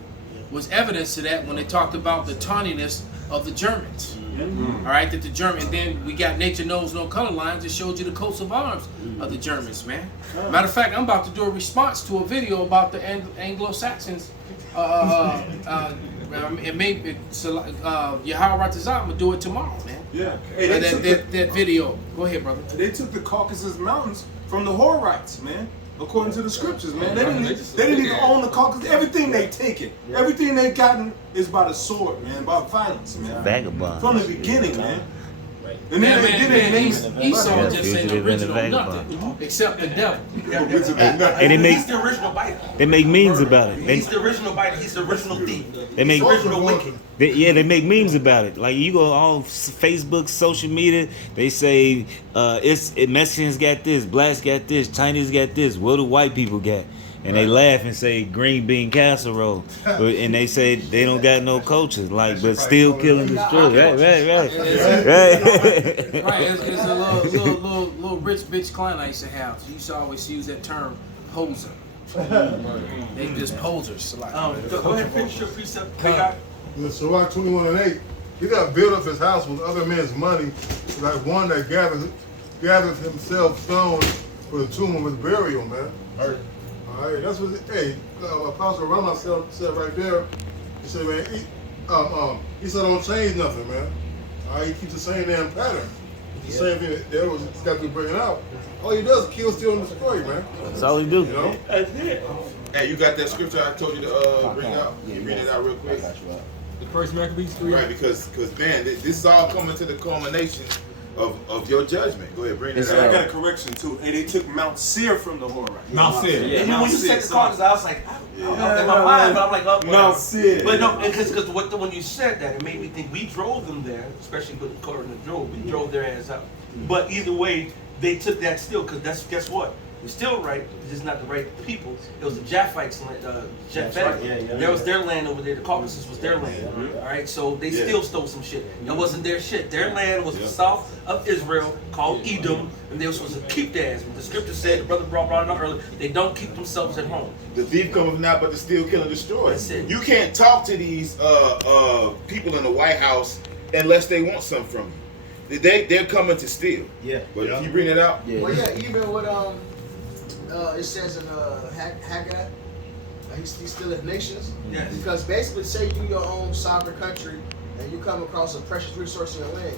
was evidence to that when they talked about the tawniness of the Germans. All right, that the German, and then we got Nature Knows No Color Lines that showed you the coats of arms of the Germans, man. Matter of fact, I'm about to do a response to a video about the Anglo-Saxons. It may Yahweh Ratazah, I'm gonna do it tomorrow, man. Yeah. That video. Go ahead, brother. They took the Caucasus Mountains from the Horites, man. According to the scriptures, man. They didn't even own the Caucasus. Everything they taken. Everything they gotten is by the sword, man. By violence, man. Vagabond. From the beginning, man. And then Esau just ain't original nothing except the devil. And he's the original biter. They make memes about it. He's the original biter. He's the original thief. They make the original wicked. They make memes about it. Like you go on Facebook, social media, they say Mexicans got this, blacks got this, Chinese got this. What do white people got? and they laugh and say green bean casserole, and they say they don't got no coaches, like, but still killing the story. Right. Right, it's a little rich bitch client I used to have. So you used to always use that term, poser. They just posers. So like, Go ahead and finish your precept. In Sirach 21:8, he that built up his house with other men's money, is like one that gathers himself stones for the tomb of his burial, man. All right, that's what. Apostle Rama said right there. He said, man, he said, don't change nothing, man. All right, he keeps the same damn pattern. The same thing that there was got to bring it out. All he does is kill, steal, and destroy, man. That's all he do. You know? That's it. Hey, you got that scripture I told you to bring out? Can you read it out real quick? The first Maccabees 3. Right, because man, this is all coming to the culmination of your judgment. Go ahead, bring it I out. got a correction too. And they took Mount Seir from the whore. Right? Mount Seir. And then when you said the Seir. cause, I was like, in my mind, but I'm like, oh, Mount Seir. But no, because when you said that, it made me think we drove them there, especially with the color and the drove. We drove their ass out. But either way, they took that still, because guess what? It's still right, it's just not the right people. It was the Japhites, Japhet. There was their land over there. The Caucasus was their land. All right, so they still stole some shit. That wasn't their shit. Their land was the south of Israel, called Edom, and they were supposed to keep their ass. But the scripture said, the brother brought it up earlier, they don't keep themselves at home. The thief cometh not but to steal, kill, and destroy. That's it. You can't talk to these people in the White House unless they want something from you. They're coming to steal. Yeah. But if you bring it out, Well, yeah, even with it says in Haggai, he stealeth nations. Yes. Because basically, say you your own sovereign country and you come across a precious resource in your land,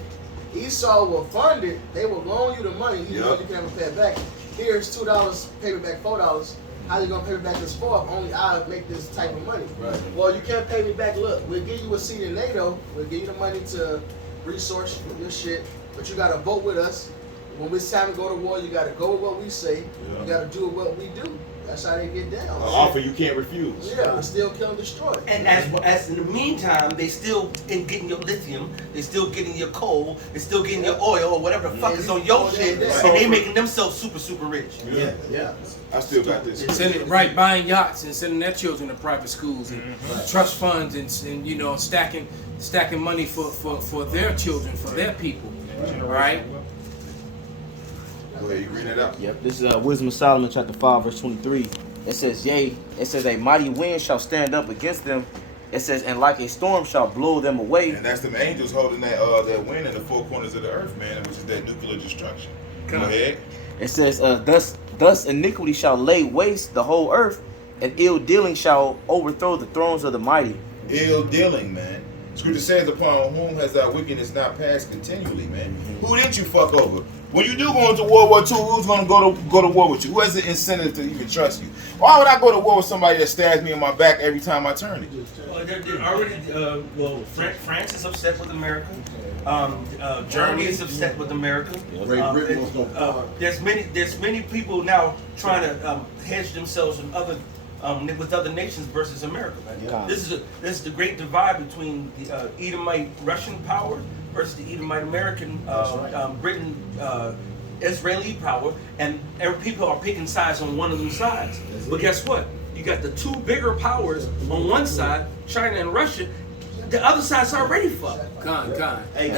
Esau will fund it. They will loan you the money, even though you can never pay it back. Here's $2, pay me back $4. How you gonna pay me back this $4 if only I make this type of money? Right. Well, you can't pay me back. Look, we'll give you a seat in NATO. We'll give you the money to resource your shit, but you gotta vote with us. When it's time to go to war, you gotta go with what we say. You gotta do what we do. That's how they get down. an offer you can't refuse. Yeah, we still kill and destroy. And as in the meantime, they still getting your lithium, they still getting your coal, they still getting your oil or whatever the fuck is on your shit, and they making themselves super rich. Yeah. I still got this. and sending buying yachts and sending their children to private schools and trust funds and you know stacking money for their children, for their people. All right. Go ahead, you read it out. Yep, this is Wisdom of Solomon, chapter 5, verse 23. It says, a mighty wind shall stand up against them. It says, and like a storm shall blow them away. And that's them angels holding that wind in the four corners of the earth, man, which is that nuclear destruction. Go ahead. It says, thus iniquity shall lay waste the whole earth, and ill dealing shall overthrow the thrones of the mighty. Ill dealing, man. Scripture says, upon whom has thy wickedness not passed continually, man? Who didn't you fuck over? When you do go into World War II, who's gonna go to war with you? Who has the incentive to even trust you? Why would I go to war with somebody that stabs me in my back every time I turn it? They're already, France is upset with America. Germany is upset with America. There's many people now trying to hedge themselves with other nations versus America. Man. This is the great divide between the Edomite Russian power versus the Edomite American Britain Israeli power, and people are picking sides on one of them sides. But guess what? You got the two bigger powers on one side, China and Russia. The other side's already fucked. Khan. Hey,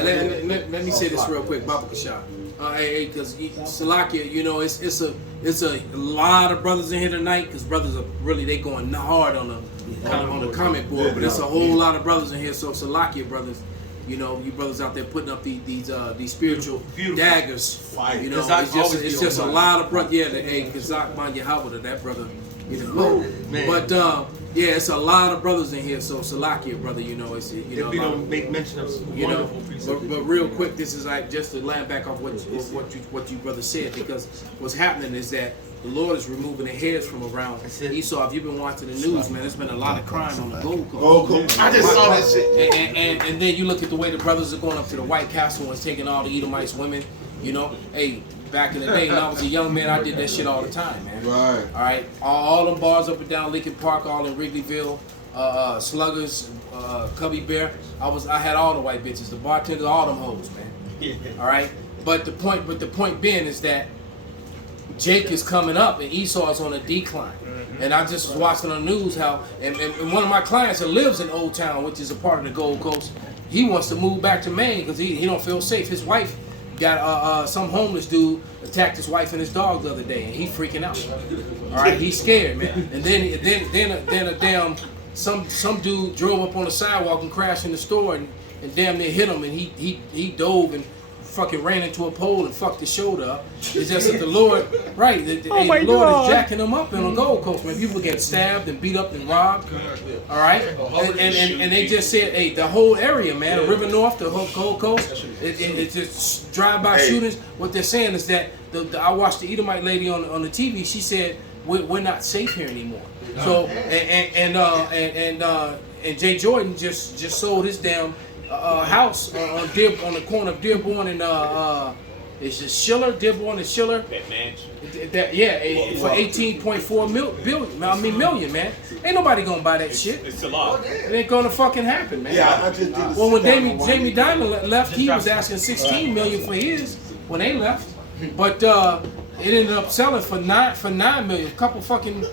let me say this real quick, Baba Kasha. Because Salakia, you know, it's a lot of brothers in here tonight. Because brothers are really they going hard on the comment board, but it's a whole lot of brothers in here. So Salakia brothers, you know, you brothers out there putting up these spiritual daggers. You know, it's just a lot of brothers. Yeah, Kazak Man Yahweh, that brother, you know. But yeah, it's a lot of brothers in here. So Salakia, brother, you know, it's you know. If we don't make mention of some wonderful precepts. But real quick, this is like just to land back off what you brother said, because what's happening is that the Lord is removing the heads from around Esau. If you've been watching the news, man, there's been a lot of crime on the Gold Coast. I just saw that shit. And then you look at the way the brothers are going up to the White Castle and taking all the Edomites women. You know, hey, back in the day when I was a young man, I did that shit all the time, man. Right. All right, all them bars up and down Lincoln Park, all in Wrigleyville, Sluggers, Cubby Bear. I had all the white bitches, the bartenders, all them hoes, man. All right, but the point being is that Jake is coming up and Esau is on a decline. And I just was watching on the news how, and one of my clients that lives in Old Town, which is a part of the Gold Coast, he wants to move back to Maine because he don't feel safe. His wife got some homeless dude attacked his wife and his dog the other day, and he freaking out. All right, he's scared, man. And then a damn some dude drove up on the sidewalk and crashed in the store and damn near hit him, and he dove and fucking ran into a pole and fucked his shoulder up. It's just that the Lord, right? The Lord is jacking them up on the Gold Coast, man. People get stabbed and beat up and robbed. All right, and they just said, hey, the whole area, man, the River North, the whole Gold Coast, it's just drive-by shootings. What they're saying is that I watched the Edomite lady on the TV. She said we're not safe here anymore. So and Jay Jordan just sold his damn house on the corner of Dearborn and it's just Schiller, Dearborn and Schiller. That mansion. For 18.4 million, man. Ain't nobody gonna buy that shit. It's a lot. It ain't gonna fucking happen, man. Yeah, I just did the when Jamie Dimon left, he was asking 16 million for his when they left, but it ended up selling for 9 million. A couple fucking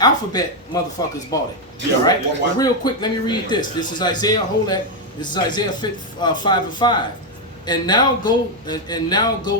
Alphabet motherfuckers bought it. All right. But real quick, let me read this. This is Isaiah. Hold that. This is Isaiah 5:5. And now go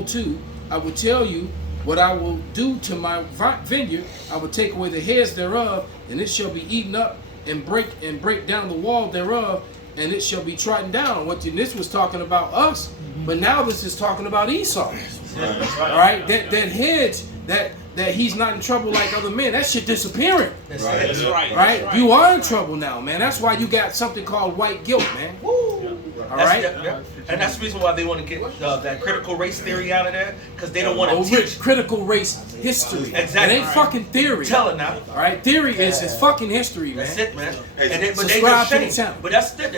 to. I will tell you what I will do to my vineyard. I will take away the heads thereof, and it shall be eaten up, and break down the wall thereof, and it shall be trodden down. This was talking about us, but now this is talking about Esau. All right. That heads that he's not in trouble like other men. That shit disappearing. That's right. Right? You are in trouble now, man. That's why you got something called white guilt, man. Woo. All right? And that's the reason why they want to get that critical race theory out of there, because they don't want to teach critical race history. Exactly. It ain't fucking theory. Tell it now. All right? Theory is fucking history, man. That's it, man. But they just shame. But that's it.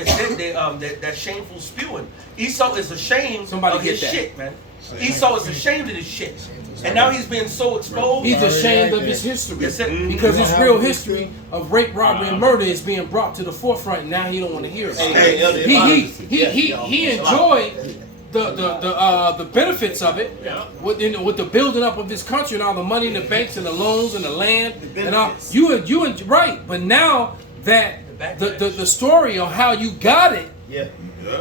That shameful spewing. Esau is ashamed of his shit, man. Esau is ashamed of his shit. And now he's been so exposed. He's ashamed of his history. Because his real history of rape, robbery, and murder is being brought to the forefront, and now he don't want to hear it. He enjoyed the benefits of it with the building up of this country and all the money in the banks and the loans and the land and all. You right, but now that the story on how you got it,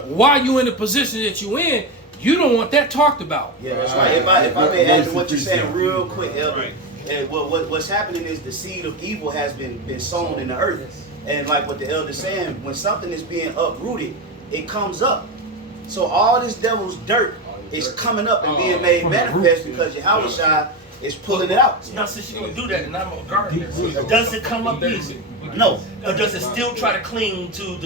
why you in the position that you in. You don't want that talked about. Yeah, that's right. If I may add to what you're saying real quick, Elder, and what's happening is the seed of evil has been sown in the earth. And like what the Elder's saying, when something is being uprooted, it comes up. So all this devil's dirt is coming up and being made manifest because Yahushua is pulling it out. Now, since you're going to do that, and I'm a gardener, does it come up easy? No. Or does it still try to cling to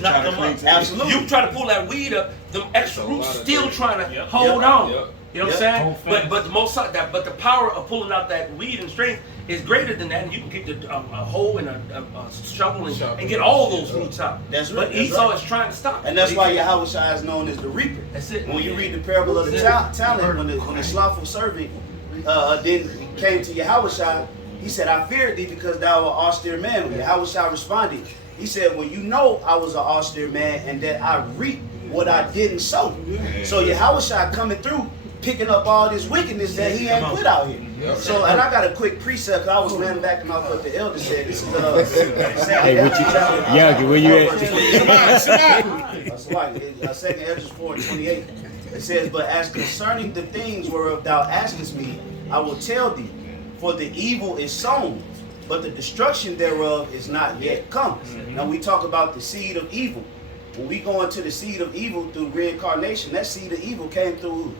not come up? Absolutely. You try to pull that weed up, the extra roots still trying to hold on. You know what I'm saying? But the power of pulling out that weed and strength is greater than that, and you can get a hoe and a shovel and get all those roots out. That's right. But Esau is trying to stop it. And that's why Yahushua is known as the reaper. That's it. When you read the parable of the talent, when the slothful servant then came to Yahushua, he said, I feared thee because thou art an austere man. When Yahushua responded, he said, well, you know I was an austere man and that I reaped what I didn't sow. So Yahushua coming through, picking up all this wickedness that he ain't put out here. So, and I got a quick precept. I was running back off what the elder said. This is hey, what you where you at? That's right. 2 Ezra 4:28. It says, but as concerning the things whereof thou askest me, I will tell thee, for the evil is sown, but the destruction thereof is not yet come. Now we talk about the seed of evil. When we go into the seed of evil through reincarnation, that seed of evil came through who?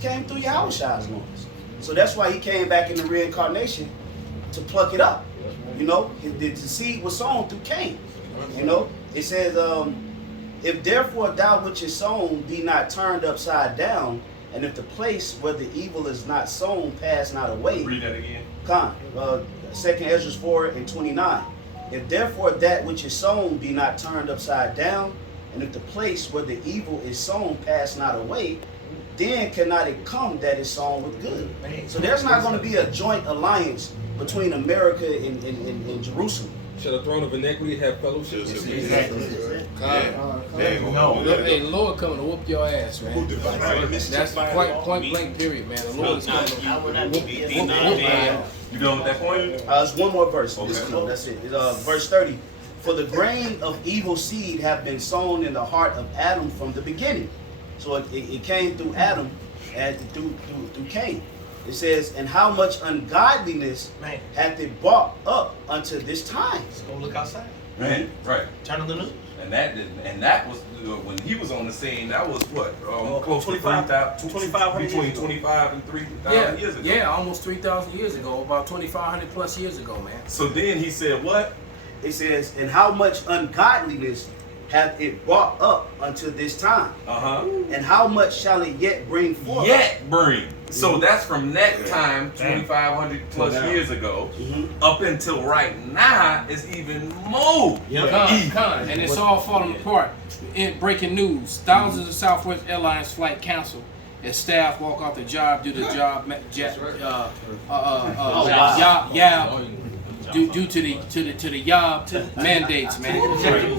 Came through Yahushua's loins. So that's why he came back in the reincarnation to pluck it up. You know, the seed was sown through Cain. You know, it says, if therefore thou which is sown be not turned upside down, and if the place where the evil is not sown pass not away. Read that again. 2 Ezra 4:29. If therefore that which is sown be not turned upside down, and if the place where the evil is sown pass not away, then cannot it come that is sown with good. So there's not going to be a joint alliance between America and Jerusalem. Shall the throne of iniquity have fellowship? Exactly. Hey, the Lord coming to whoop your ass, man. That's point blank period, man. The Lord is coming to whoop your ass. You done with that point? It's one more verse. Okay. That's it. Verse 30. For the grain of evil seed have been sown in the heart of Adam from the beginning. So it came through Adam and through Cain. It says, and how much ungodliness hath it brought up unto this time. Let's go look outside. Right. Turn on the news. And that was when he was on the scene. That was what close to 2,500 between 25 and 3,000 years ago. Yeah, almost 3,000 years ago, about 2,500 plus years ago, man. So then he said, what? It says, and how much ungodliness hath it brought up unto this time. And how much shall it yet bring forth? Yet bring. So that's from that time, 2,500 plus years ago, up until right now, is even more. And it's all falling apart. In breaking news, thousands of Southwest Airlines flight canceled as staff walk off the job due to due to the YAB mandates, man.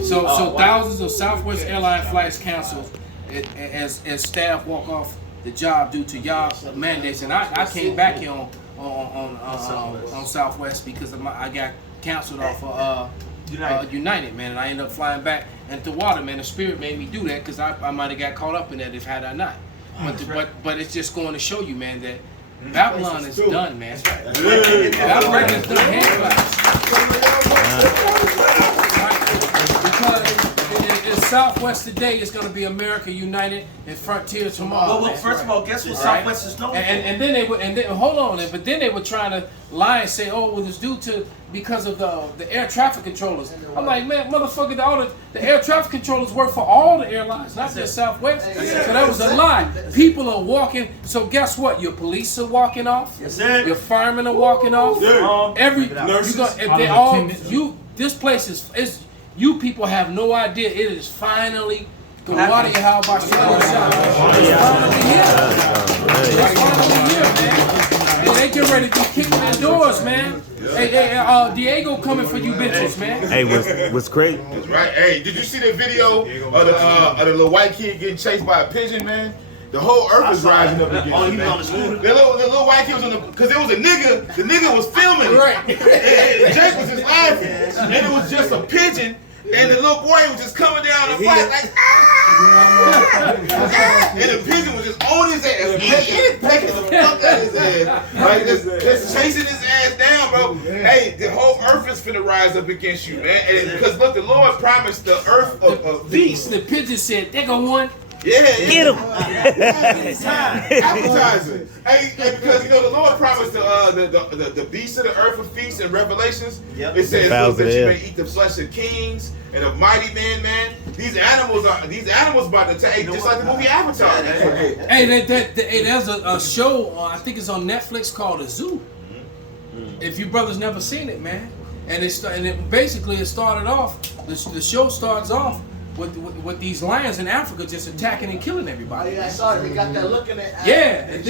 So thousands of Southwest Airlines flights canceled as staff walk off the job due to YAB mandates. And I came back here on Southwest because I got canceled off of United, man, and I ended up flying back into water, man. The Spirit made me do that because I might have got caught up in that if had I not. But it's just going to show you, man, that Babylon is done, man. Babylon is done. Hand Because in Southwest today, it's going to be America United and Frontier tomorrow. Well, first of all, guess what Southwest is known for? And then they would, hold on, but then they were trying to lie and say, oh, well, it's due to because of the air traffic controllers. I'm like, man, motherfucker, the air traffic controllers work for all the airlines, not just Southwest. So that was a lie. People are walking. So guess what? Your police are walking off. Your firemen are walking off. Every nurses. They all This place is. You people have no idea. It is finally the water how about It's finally here. It's finally here, man. And they get ready to be kicking in doors, man. Hey, Diego coming for you bitches, man. Hey, what's crazy? That's right. Hey, did you see the video of the little white kid getting chased by a pigeon, man? The whole earth is rising up against him, man. The little white kid was on because it was a nigga. The nigga was filming. Right. And Jake was just laughing, and it was just a pigeon. And the little boy was just coming down the fight like, and the pigeon was just on his ass, pecking the fuck out of his ass, like just chasing his ass down, bro. Hey, the whole earth is finna rise up against you, man. Because look, the Lord promised the earth of beast. The pigeon said, "They gonna want." Yeah, get him. Appetizer. Hey, because the Lord promised the beasts of the earth of feasts in Revelations. It says that you may eat the flesh of kings and of mighty men, man. These animals about to take just like the movie Avatar. Hey, there's a show I think it's on Netflix called The Zoo. If you brothers never seen it, man, and it started off. The show starts off. With these lions in Africa just attacking and killing everybody. Oh, yeah, I saw it. They got that looking at. Yeah, and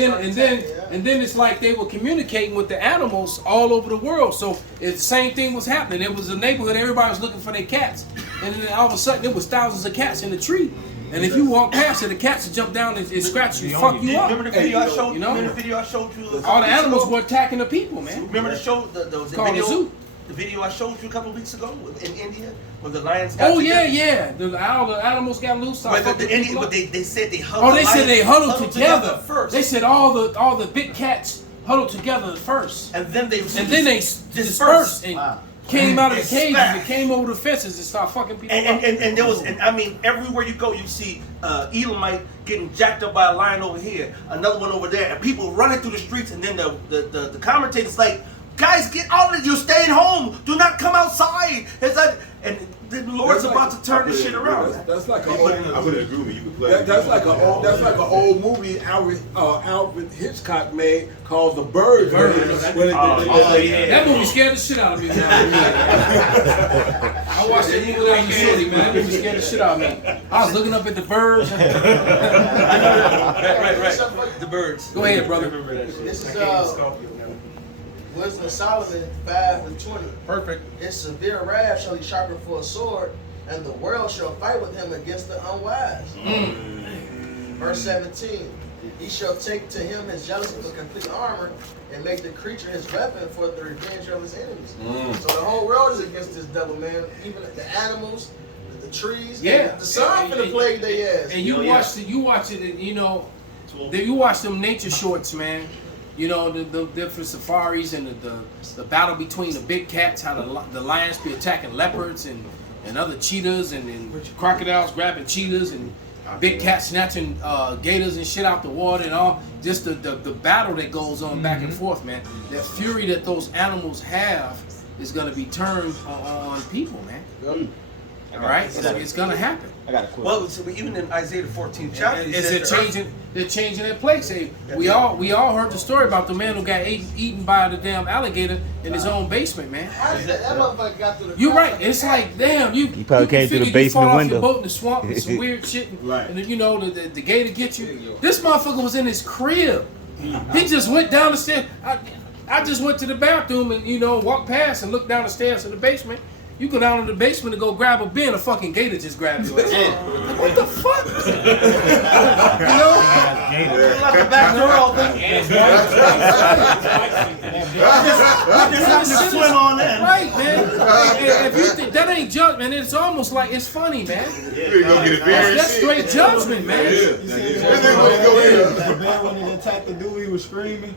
then it's like they were communicating with the animals all over the world. So the same thing was happening. It was a neighborhood. Everybody was looking for their cats, and then all of a sudden there was thousands of cats in the tree. And if you walk past it, the cats would jump down and scratch you, fuck you up. Remember the video I showed you? Remember the video I showed you? All the animals were attacking the people, man. Remember the show? The video. Zoo. The video I showed you a couple of weeks ago in India, when the lions got together. Yeah. The animals got loose. But they said they huddled. Oh, they said they huddled together first. They said all the big cats huddled together first, and then they dispersed and came out of the cages and came over the fences and started fucking people up. And there was, I mean, everywhere you go, you see Elamite getting jacked up by a lion over here, another one over there, and people running through the streets, and then the commentators like, guys, get out of it. You're staying home. Do not come outside. It's like, and the Lord's about to turn this shit around. That's like a I would agree with you. You could play. That's like an old movie Alfred Hitchcock made called The Bird. That movie scared the shit out of me, man. I watched that movie when I was a shorty, man. That movie scared the shit out of me. I was looking up at the birds. Right. The birds. Go ahead, brother. This is Wisdom of Solomon 5:20. Perfect. Its severe wrath shall he sharpen for a sword, and the world shall fight with him against the unwise. Verse 17. He shall take to him his jealousy for complete armor and make the creature his weapon for the revenge of his enemies. So the whole world is against this devil, man. Even the animals, the trees, Yeah. the sun finna plague their ass. And you watch it, and you know, you watch them nature shorts, man. You know, the different safaris and the battle between the big cats, how the lions be attacking leopards and other cheetahs and crocodiles grabbing cheetahs and big cats snatching gators and shit out the water and all. Just the battle that goes on back and forth, man. That fury that those animals have is going to be turned on people, man. All right? It's going to happen. I got a question. Well, so even in Isaiah the 14th chapter, They're changing their place. Hey, we all heard the story about the man who got eaten by the damn alligator in his own basement, man. How did that motherfucker got through the You're right. It's like, damn, you probably came through the figure you fall basement off window. your boat in the swamp and some weird shit, and then you know the gator get you. This motherfucker was in his crib. He just went down the stairs. I just went to the bathroom and walked past and looked down the stairs to the basement. You go down to the basement to go grab a bin, a fucking gator just grabbed you. Like, what the fuck? Like the back door open. Just swim on in. Right, man. If you think that ain't judgment, it's almost like it's funny, man. That's straight judgment, man. That man when he attacked the dude, he was screaming.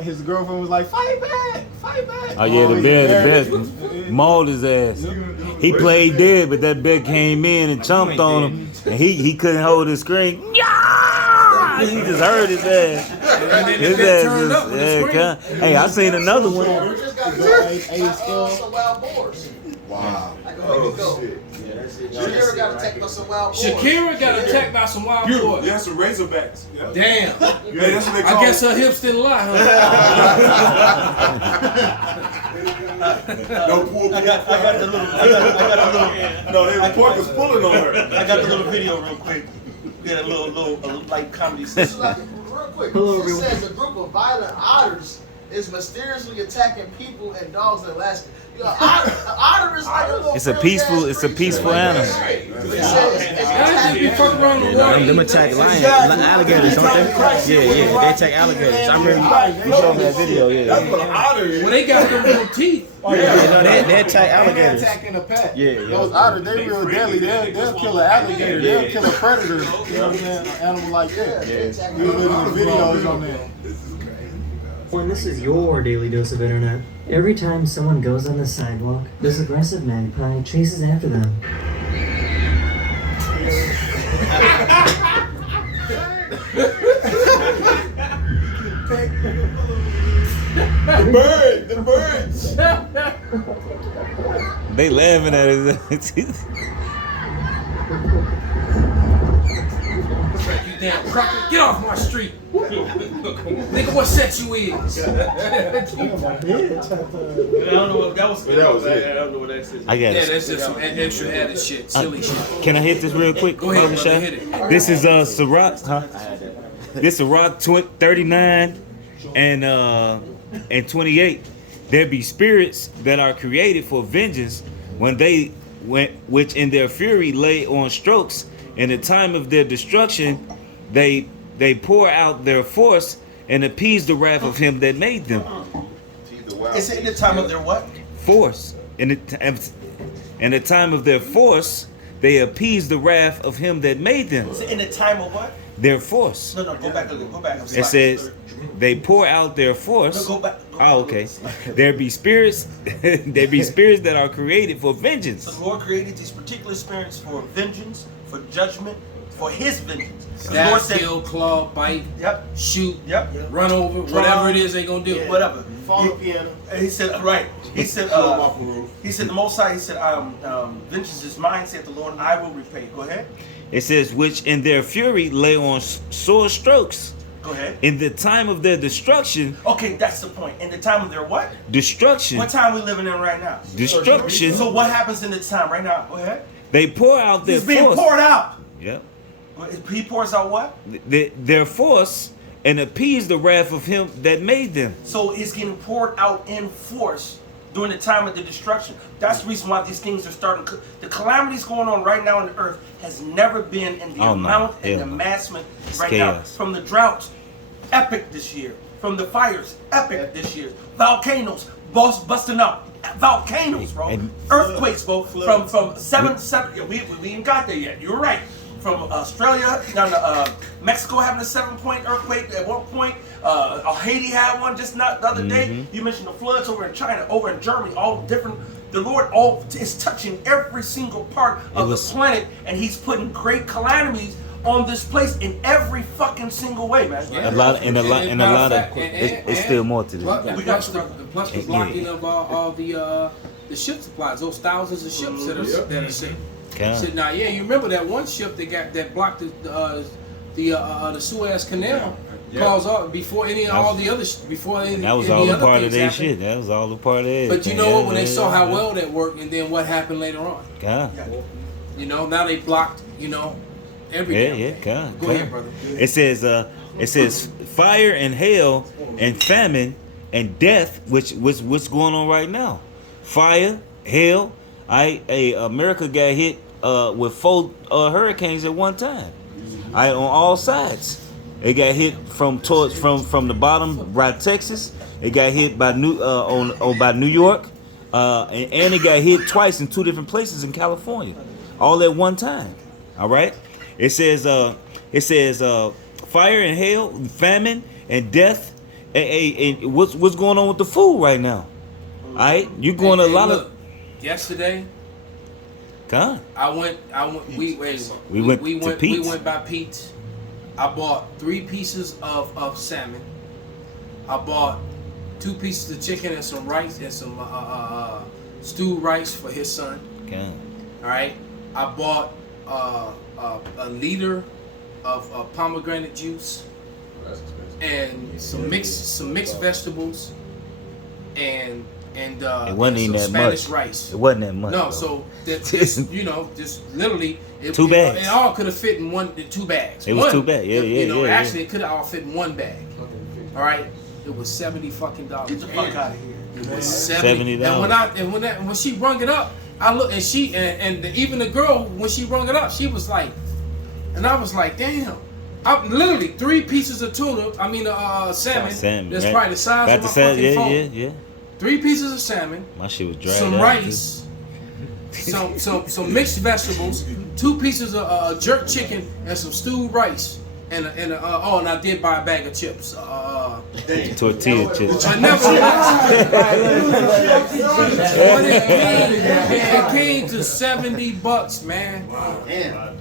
His girlfriend was like, "Fight back, fight back!" Oh yeah, the bear mauled his ass. He played dead, but that bear came in and chomped on him, and he couldn't hold his scream. Yeah, he just heard his ass. His ass just, hey, I seen another one. We just got some wild boars. Wow. Shakira got attacked by some wild boars. Shakira got attacked by some wild boys. Yeah, some razorbacks. Yeah. Damn. Yeah, that's what they call I guess her hips didn't lie, huh? No pool. I got the little. No, the pork is pulling on her. I got the little video real quick. Get a little light comedy. This is like, real quick. It says a group of violent otters is mysteriously attacking people and dogs in Alaska. You know, otter is like a little It's a peaceful animal. Them attack alligators, don't they? Yeah, they attack alligators. I remember you showed me that video. That's what an otter is. Well, they got them little teeth. They attack alligators. They attacking a pet. Yeah. Those otters, they real deadly. They'll kill an alligator. They'll kill a predator. You know what I'm saying? An animal like that. You look at the videos on there. When this is your daily dose of internet, every time someone goes on the sidewalk, this aggressive magpie chases after them. The birds. They laughing at his. You damn cracker, get off my street. Nigga, what set you is? I don't know what that was. That was it. I don't know what that is. I got Yeah, it. that's just some extra added shit, silly shit. Can I hit this real quick? Go ahead, Barbershop? hit it. This is Ciroc, huh? This Ciroc 39 and 28. There be spirits that are created for vengeance which in their fury lay on strokes. In the time of their destruction, they pour out their force and appease the wrath of him that made them. Is it in the time of their what? Force. In the time of their force, they appease the wrath of him that made them. Is it in the time of what? Their force. No, go back. Go back. It says they pour out their force. No, go back. Okay. There be spirits. There be spirits that are created for vengeance. So the Lord created these particular spirits for vengeance, for judgment, for His vengeance. The Lord Stab, kill, claw, bite, shoot, run over, whatever it is they gonna do. Whatever. Fall the piano. He said, right. He said, the Most High. He said, vengeance is mine, saith the Lord. I will repay. Go ahead. It says, which in their fury lay on sore strokes. Go ahead. In the time of their destruction. Okay, that's the point. In the time of their what? Destruction. What time we living in right now? Destruction. So what happens in the time right now? Go ahead. They pour out their It's being force. poured out. Yep. He pours out what? Their force and appease the wrath of him that made them. So it's getting poured out in force during the time of the destruction. That's the reason why these things are starting. The calamities going on right now on the earth has never been in the amount and the massment right now. From the droughts, epic this year. From the fires, epic this year. Volcanoes, busting up. Volcanoes, bro. Earthquakes, bro. From seven. We ain't got there yet. You're right. From Australia down to Mexico having a 7-point earthquake at one point. Haiti had one just not the other day. You mentioned the floods over in China, over in Germany, all different. The Lord is touching every single part of the planet, and He's putting great calamities on this place in every fucking single way, man. Yeah. A lot of. It's still more to this. Plus the blocking of all the ship supplies, those thousands of ships that are sitting. So now, you remember that one ship that blocked the Suez Canal, caused all before any all the other before any. That was all a part of their shit. That was all a part of it. But you know what? When they saw how well that worked, and then what happened later on? You know, now they blocked. You know, everything. Go ahead, brother. It says fire and hail and famine and death, which what's going on right now. Fire, hail. America got hit with 4 hurricanes at one time. On all sides. It got hit from the bottom by Texas. It got hit by by New York, and it got hit twice in 2 different places in California, all at one time. All right. It says fire and hail, famine and death. And what's going on with the food right now? All right, you going a lot of. Yesterday, God. We went by Pete's. I bought 3 pieces of salmon. I bought 2 pieces of chicken and some rice and some stewed rice for his son. God. All right. I bought a liter of pomegranate juice and some mixed vegetables and it wasn't even that Spanish much. rice. It wasn't that much. No, so just literally, it, 2 bags. It all could have fit in 2 bags. It was 2 bags. Actually, it could have all fit in 1 bag. All right, it was $70 fucking. Get the fuck out of here. It was $70. And when she rung it up, I looked and even the girl when she rung it up, she was like, and I was like, damn. I literally 3 pieces of tuna. I mean, salmon. That's probably the size of my fucking phone. Yeah. 3 pieces of salmon. My shit was dry. Some rice. some mixed vegetables. 2 pieces of jerk chicken and some stewed rice. And I did buy a bag of chips. Tortilla chips. I never. It came to $70, man.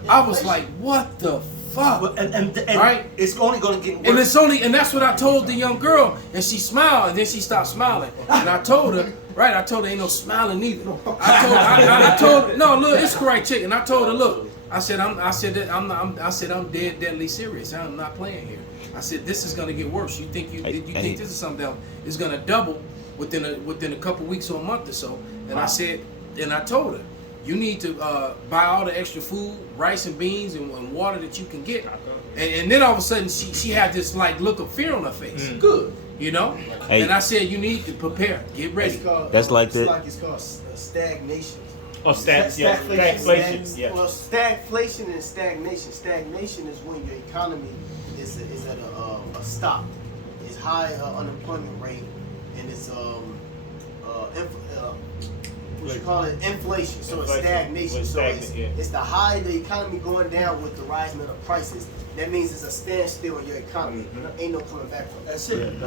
I was like, what the fuck? And right? It's only going to get worse. And that's what I told the young girl, and she smiled, and then she stopped smiling. And I told her, ain't no smiling either. I told her, no, look, it's correct chicken. I told her, look, I said I'm deadly serious. I'm not playing here. I said this is gonna get worse. You think this is something that is gonna double within a couple weeks or a month or so? And I said, and I told her, you need to buy all the extra food, rice and beans and water that you can get. And then all of a sudden she had this like look of fear on her face. Good, you know. Hey. And I said you need to prepare, get ready. It's called stagnation. Oh, stagflation. Yeah. Well, stagflation and stagnation. Stagnation is when your economy is at a stop. It's high unemployment rate, and it's what you call it, inflation. So it's stagnation. So it's the high the economy going down with the rising of the prices. That means it's a standstill in your economy. Ain't no coming back from that. That's it.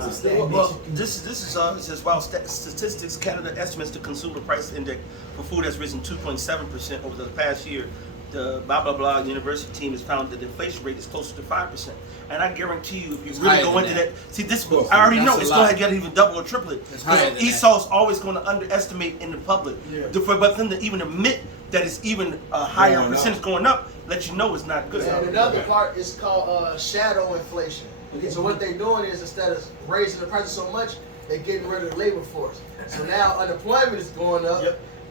Well, this is it says while Statistics Canada estimates the consumer price index for food has risen 2.7% over the past year. The blah blah blah university team has found that the inflation rate is closer to 5%. And I guarantee you, if you really go into that, see this, I already know it's going to get even double or triple it. Because Esau's always going to underestimate in the public. But then to even admit that it's even a higher percentage going up, let you know it's not good. And another part is called shadow inflation. So what they're doing is instead of raising the prices so much, they're getting rid of the labor force. So now unemployment is going up,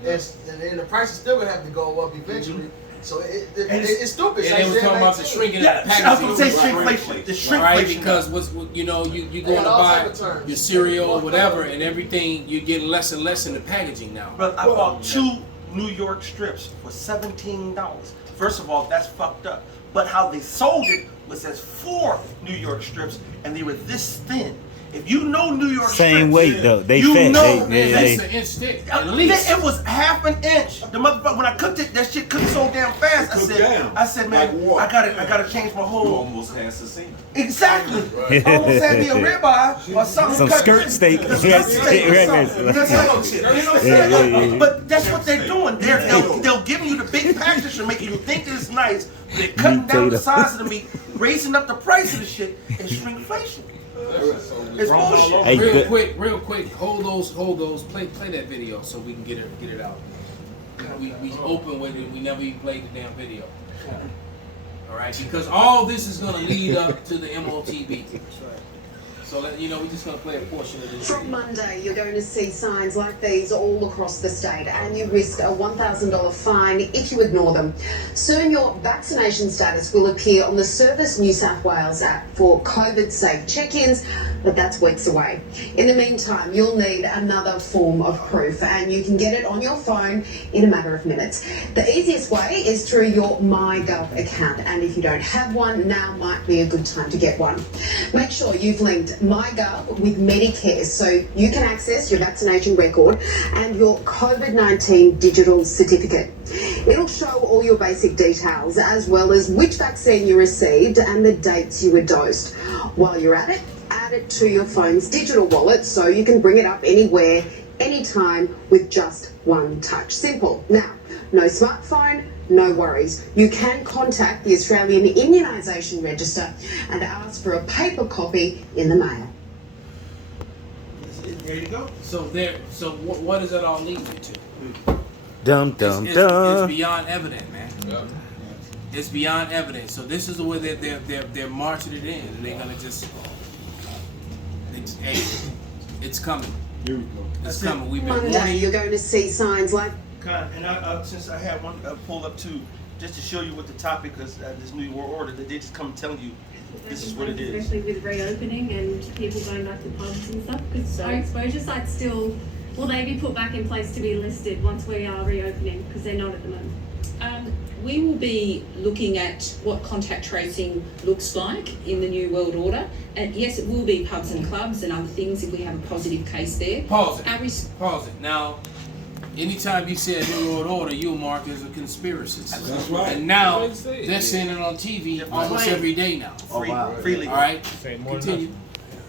and then the price is still going to have to go up eventually. So it's stupid. And they was talking about the shrinking of the packaging. I was gonna say shrinkflation. The shrinkflation. Right, because you going to buy your cereal or whatever, and everything you're getting less and less in the packaging now. But I bought 2 New York strips for $17. First of all, that's fucked up. But how they sold it was as 4 New York strips, and they were this thin. If you know New York same strips, weight though. They you fat. know That's an inch thick. At least it was half an inch. The motherfucker, when I cooked it, that shit cooked so damn fast. I said, man, I gotta change my whole. You almost had Cecina. Exactly. Almost had me a ribeye or something. Some skirt steak. You know what I'm saying? But that's what they're doing. They'll give you the big package and making you think it's nice. They're cutting down the size of the meat, raising up the price of the shit, and shrinkflation. It's bullshit. Hey, real quick. Hold those. Play that video so we can get it out. We open with it. We never even played the damn video. All right, because all this is gonna lead up to the MOTB. So we're just gonna play a portion of this. From Monday, you're going to see signs like these all across the state, and you risk a $1,000 fine if you ignore them. Soon, your vaccination status will appear on the Service New South Wales app for COVID-safe check-ins, but that's weeks away. In the meantime, you'll need another form of proof, and you can get it on your phone in a matter of minutes. The easiest way is through your MyGov account, and if you don't have one, now might be a good time to get one. Make sure you've linked MyGov with Medicare so you can access your vaccination record and your COVID-19 digital certificate. It'll show all your basic details as well as which vaccine you received and the dates you were dosed. While you're at it, add it to your phone's digital wallet so you can bring it up anywhere, anytime with just one touch. Simple. Now, no smartphone, no worries. You can contact the Australian Immunisation Register and ask for a paper copy in the mail. There you go. So what does that all lead you to? It's It's beyond evident, man. Yeah. It's beyond evident. So this is the way that they're marching it in, and they're gonna just. It's coming. It's coming. We've been Monday, warning you. you're going to see signs like. And since I had one pulled up too, just to show you what the topic is, this New World Order, that they just come telling you this is what it is. Especially with reopening and people going back to pubs and stuff, because our exposure sites still, will they be put back in place to be listed once we are reopening? Because they're not at the moment. We will be looking at what contact tracing looks like in the New World Order. And yes, it will be pubs and clubs and other things if we have a positive case there. Pause it. Now, anytime you say a New World Order, you'll mark as a conspiracist. That's right. And now, they're saying it on TV almost every day now. Freely. All right? Continue.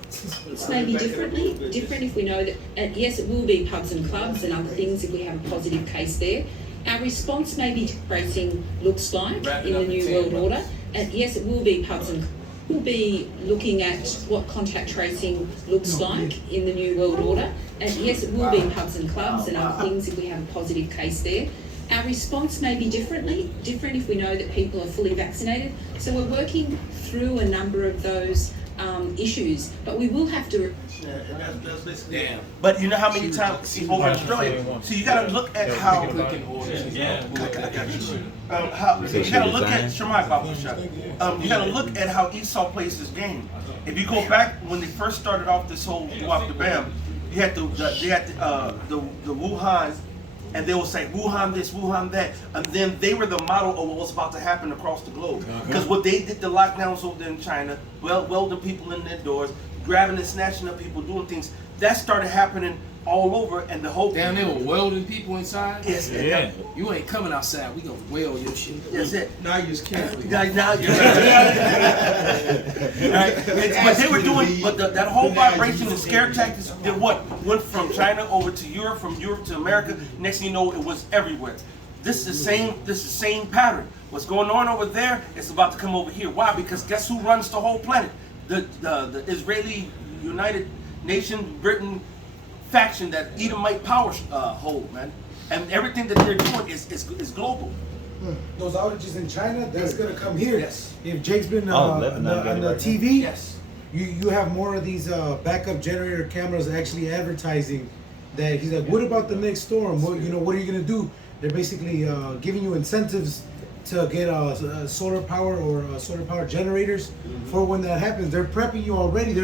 It's maybe different if we know that, yes, it will be pubs and clubs and other things if we have a positive case there. Our response maybe to tracing looks like in the New World Order. And yes, it will be pubs and we'll be looking at what contact tracing looks like in the New World Order. And yes, it will be pubs and clubs and other things if we have a positive case there. Our response may be different if we know that people are fully vaccinated. So we're working through a number of those issues, but we will have to. That's basically it. But you know how many times over in Australia? So you got to look at how. You got to look at Shamai Babu. You got to look at how Esau plays this game. If you go back when they first started off this whole Wap the Bam, you had the Wuhan. And they will say Wuhan this, Wuhan that, and then they were the model of what was about to happen across the globe. Because what they did, the lockdowns over there in China, welding people in their doors, grabbing and snatching up people, doing things, that started happening all over, and the whole. Damn, they were welding people inside. Yes, yeah. You ain't coming outside. We gonna weld your shit. That's it. Now you just can't. Now you. But they were doing, but that whole vibration and scare tactics did what? Went from China over to Europe, from Europe to America. Next thing you know, it was everywhere. This is the same pattern. What's going on over there is about to come over here. Why? Because guess who runs the whole planet? The Israeli United Nation Britain faction that Edomite power hold, man. And everything that they're doing is global. Those outages in China, that's gonna come here. Yes. If Jake's been on the TV, yes. You have more of these backup generator cameras actually advertising that he's like, what about the next storm? What are you gonna do? They're basically giving you incentives to get solar power or solar power generators for when that happens. They're prepping you already.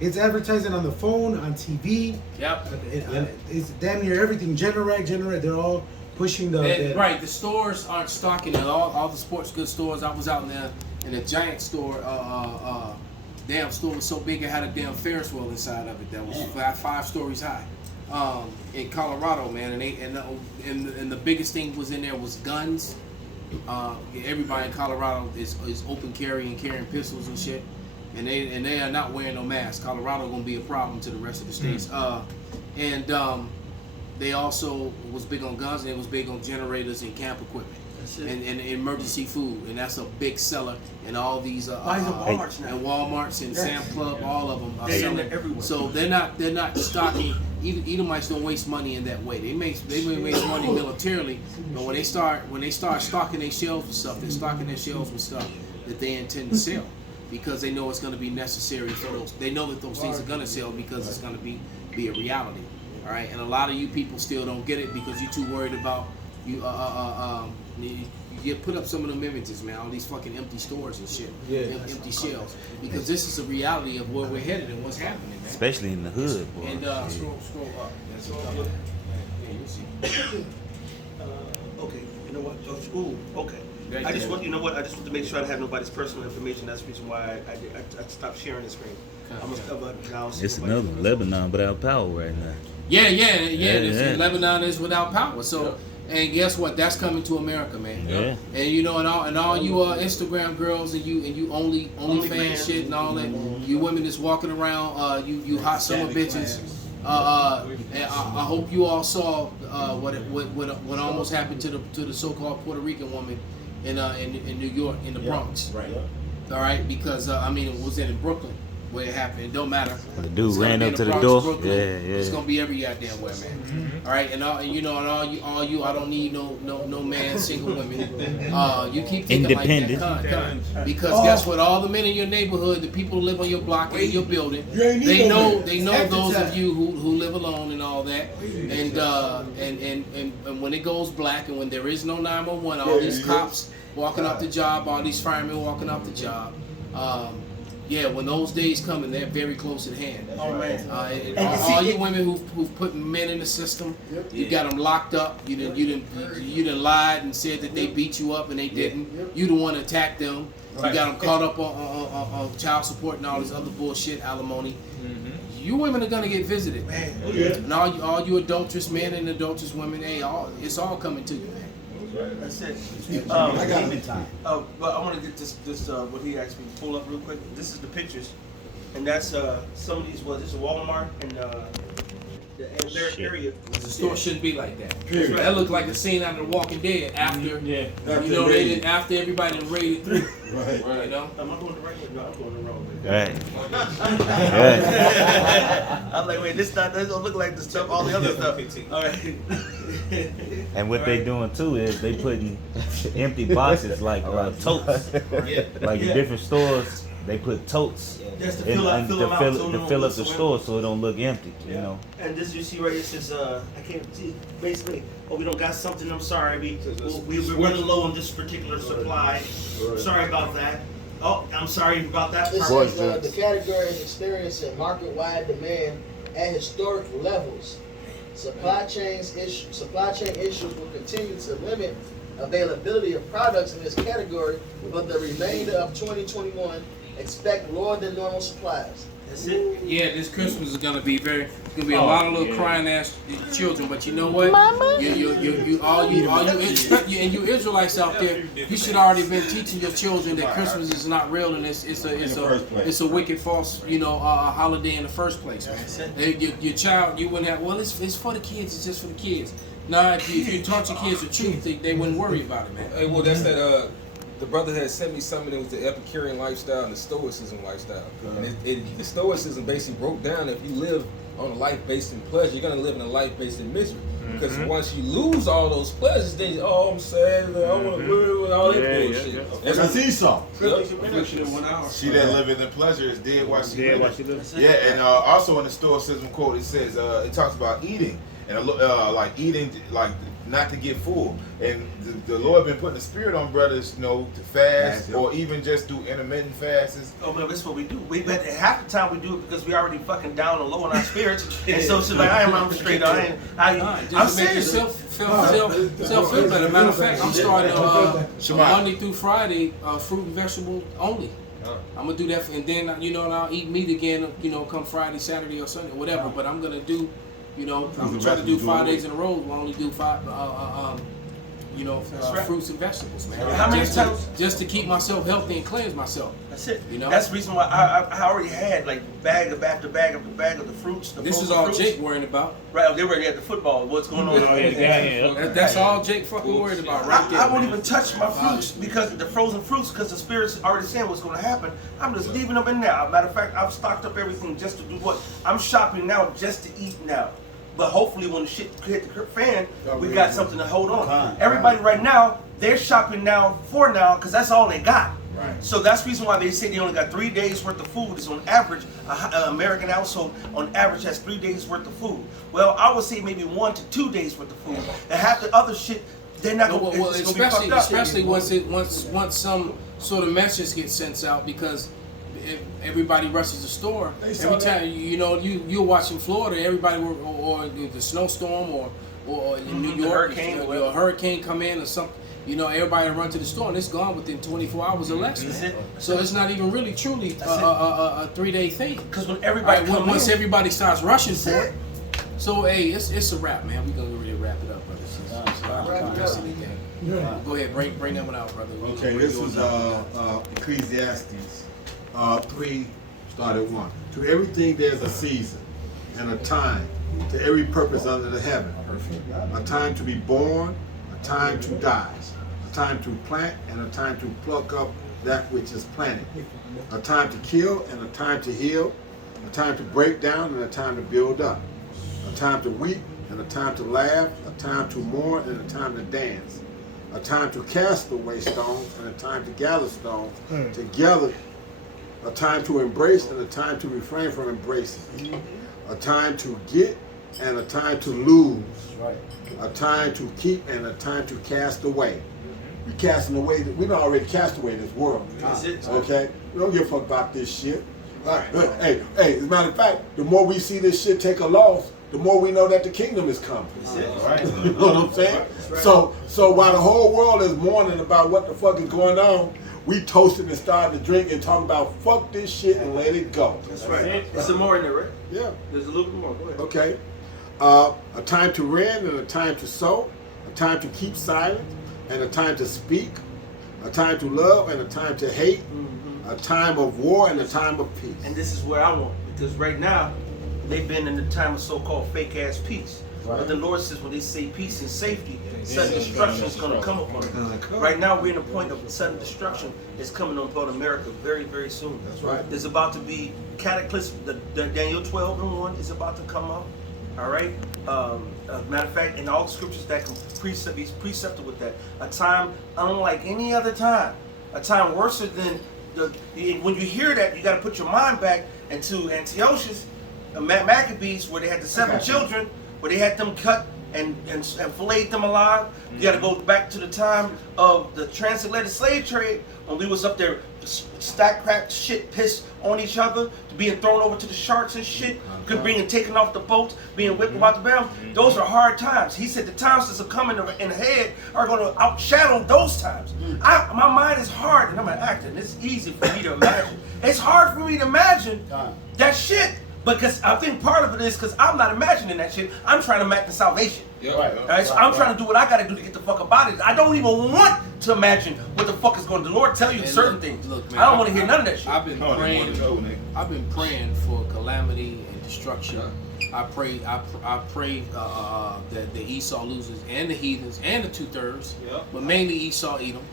It's advertising on the phone, on TV. Yep. It's damn near everything. Generate. They're all pushing right. The stores aren't stocking it. All the sports goods stores. I was out there in a giant store. Damn store was so big it had a damn Ferris wheel inside of it that was 5 stories high. In Colorado, man, and the biggest thing was in there was guns. Everybody in Colorado is open carry and carrying pistols and shit, and they are not wearing no masks. Colorado gonna be a problem to the rest of the states. They also was big on guns and it was big on generators and camp equipment and emergency food, and that's a big seller. And all these Walmarts now. and Walmarts and Sam's Club, all of them are They're selling. everywhere. So they're not stocking. Edomites don't waste money in that way. They may waste money militarily, but when they start stocking their shelves with stuff, they're stocking their shelves with stuff that they intend to sell because they know it's going to be necessary for those. They know that those things are going to sell because it's going to be a reality. All right, and a lot of you people still don't get it because you're too worried about you put up some of them images, man, all these fucking empty stores and shit, empty shelves, because this is a reality of where we're headed and what's happening, man. Especially in the hood, boy. And scroll up. Okay, you know what? Ooh, okay. I just want to make sure I don't have nobody's personal information. That's the reason why I stopped sharing the screen. It's another Lebanon without power right now. Yeah. Lebanon is without power. So, and guess what? That's coming to America, man. Yeah. And you know, and all you Instagram girls and you only fan shit and all that. You women that's walking around, you hot summer bitches. And I hope you all saw what almost happened to the so-called Puerto Rican woman in New York in the Bronx. Right. All right, because it was in Brooklyn where it happened. It don't matter. The dude ran up to the Bronx, door. Brooklyn. Yeah. It's gonna be every goddamn where, man. All right, and all you. I don't need no man, single women. You keep thinking Independent. like that, because guess what? All the men in your neighborhood, the people who live on your block and in your building, they know those of you who live alone and all that. And when it goes black and when there is no 911, all these cops walking off the job, all these firemen walking off the job. When those days come and they're very close at hand. All you women who've put men in the system, you got them locked up. You done lied and said that they beat you up and they didn't. You the one to attack them. You got them caught up on child support and all this other bullshit, alimony. You women are gonna get visited, and all you adulterous men and adulterous women, it's all coming to you, man. That's it. I got it. But I want to get this what he asked me to pull up real quick. This is the pictures, and that's some of these. This is Walmart and the area. The store shouldn't be like that. Right. That looked like a scene out of The Walking Dead after after everybody done raided through. Right. You know. Am I going the right way? No, I'm going the wrong way. Right. I'm like, wait, this don't look like the stuff, all the other stuff. All right. And what they doing too is they putting empty boxes like totes. Like in different stores, they put totes Just to fill up the store so it don't look empty. You know. And this you see right here says I can't see basically. Oh, we don't got something. I'm sorry. We're running low on this particular supply. Sorry about that. Oh, I'm sorry about that. This is, the category is experiencing market-wide demand at historic levels. Supply chain issues will continue to limit availability of products in this category, but the remainder of 2021 expect lower than normal supplies. That's it. Yeah, this Christmas is gonna be a lot of little crying ass children. But you know what? You Israelites out there, you should already been teaching your children that Christmas is not real and it's a wicked false holiday in the first place, man. Your child, you wouldn't have. Well, it's for the kids. It's just for the kids. Nah, if you taught your kids the truth, they wouldn't worry about it, man. Hey, well, that's that. The brother had sent me something. It was the Epicurean lifestyle and the Stoicism lifestyle. And the Stoicism basically broke down if you live on a life based in pleasure, you're gonna live in a life based in misery. Because once you lose all those pleasures, then I'm sad. I want to live all that bullshit. That's Esau. She that liveth in pleasure is dead while she liveth. Yeah, and also in the Stoicism quote, it says it talks about eating and like eating like not to get full. And the Lord been putting the spirit on brothers, you know, to fast or even just do intermittent fasts. Oh, but that's what we do. But half the time we do it because we already fucking down and low on our spirits. And so she's like, I'm straight on. I'm serious. Self feel better. Matter of fact, I'm starting Monday through Friday, fruit and vegetable only. I'm gonna do that, and then and I'll eat meat again. Come Friday, Saturday, or Sunday, whatever. But I'm gonna do, I'm gonna try to do 5 days in a row. We'll only do fruits and vegetables, man. How many times? Just to keep myself healthy and cleanse myself. That's it. That's the reason why I already had like bag after bag after bag of the fruits. This is all Jake worrying about. Right, they're already at the football. What's going on? That's all Jake fucking worried about right there. I won't even touch my fruits because the frozen fruits, because the Spirit's already saying what's going to happen. I'm just leaving them in there. Matter of fact, I've stocked up everything just to do what? I'm shopping now just to eat now. But hopefully when the shit hit the fan, we got something to hold on. Everybody right now, they're shopping now for now because that's all they got. Right. So that's the reason why they say they only got 3 days worth of food. Is on average, an American household on average has 3 days worth of food. Well, I would say maybe 1 to 2 days worth of food. And half the other shit, they're not going to especially once some sort of message gets sent out, because everybody rushes the store. Every time you're watching Florida, everybody or the snowstorm or in New York, a hurricane come in or something. Everybody run to the store and it's gone within 24 hours or less. So it's not even really truly a 3-day thing. Because when everybody once everybody starts rushing for it, so hey, it's a wrap, man. We're gonna really wrap it up, brother. Go ahead, bring that one out, brother. Okay, this was Ecclesiastes 3, started 1. To everything there's a season and a time, to every purpose under the heaven. A time to be born, a time to die, a time to plant, and a time to pluck up that which is planted. A time to kill and a time to heal, a time to break down and a time to build up. A time to weep and a time to laugh, a time to mourn and a time to dance. A time to cast away stones and a time to gather stones together. A time to embrace and a time to refrain from embracing. A time to get and a time to lose. A time to keep and a time to cast away. We casting away. We don't already cast away this world. Okay, we don't give a fuck about this shit. Hey, as a matter of fact, the more we see this shit take a loss, the more we know that the kingdom is coming. You know what I'm saying? So while the whole world is mourning about what the fuck is going on, we toasted and started to drink and talking about fuck this shit and let it go. That's right. There's some more in there, right? Yeah. There's a little bit more. Go ahead. Okay. A time to rend and a time to sow, a time to keep silent and a time to speak, a time to love and a time to hate, a time of war and a time of peace. And this is where I want, because right now they've been in the time of so-called fake-ass peace. Right. But the Lord says when they say peace and safety, sudden destruction is going to come upon them. Right now we're in a point of sudden destruction is coming upon America very, very soon. That's right. There's about to be cataclysm. The Daniel 12:1 is about to come up. All right. Matter of fact, in all the scriptures that can be precepted with that, a time unlike any other time, a time worse than when you hear that, you got to put your mind back into Antiochus, Maccabees, where they had the 7 children, where they had them cut and filleted them alive. You got to go back to the time of the transatlantic slave trade, when we was up there stack cracked shit pissed on each other, being thrown over to the sharks and shit, being taken off the boats, being whipped about the bound. Those are hard times. He said the times that's coming in ahead are going to outshadow those times. My mind is hard, and I'm an actor, and it's easy for me to imagine. It's hard for me to imagine that shit. Because I think part of it is because I'm not imagining that shit. I'm trying to imagine salvation. Right? So I'm trying to do what I got to do to get the fuck up out of it. I don't even want to imagine what the fuck is going to. The Lord tell you certain things. Look, man, I don't want to hear none of that shit. I've been praying for calamity and destruction. I pray that the Esau loses and the heathens and the 2/3, but mainly Esau Edom,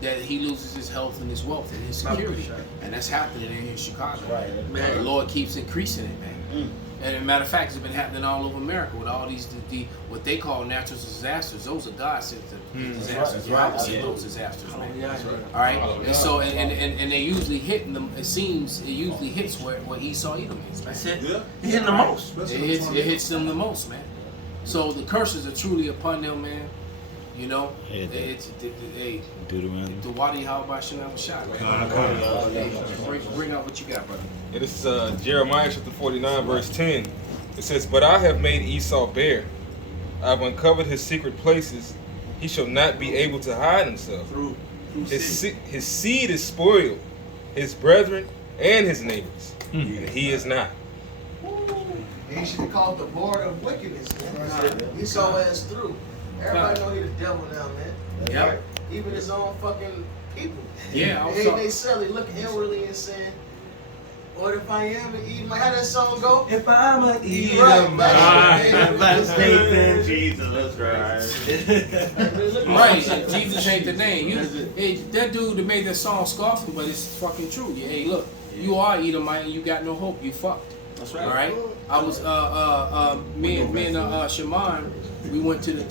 that he loses his health and his wealth and his security. And that's happening in Chicago. Right. Man, the Lord keeps increasing it, man. And as a matter of fact, it's been happening all over America with all these what they call natural disasters. Those are God sent disasters. Right. Those disasters, man. All right. And so and they usually hit them. It seems it usually hits where Esau Edom is, man. That's it. Yeah. It hit them the most. It hits them the most, man. So the curses are truly upon them, man. You know, it's hey, the Wadi how about Chanel shot, man. Bring out what you got, brother. Yeah, this is Jeremiah chapter 49, verse 10. It says, "But I have made Esau bare. I have uncovered his secret places. He shall not be able to hide himself. His seed is spoiled, his brethren and his neighbors, and he is not." He should be called the Lord of Wickedness, man. Esau ass through. Everybody know he the devil now, man. Yep. Even his own fucking people. Yeah, They hate they silly, look inwardly and saying, "What if I am an Edomite?" How that song go? If I'm an Edomite, that's faith in Jesus Christ. Right, and Jesus ain't the name. Hey, that dude that made that song scoffing, but it's fucking true. Yeah, hey, look, you are Edomite and you got no hope. You fucked. That's right. All right. I was me and Shaman. We went to the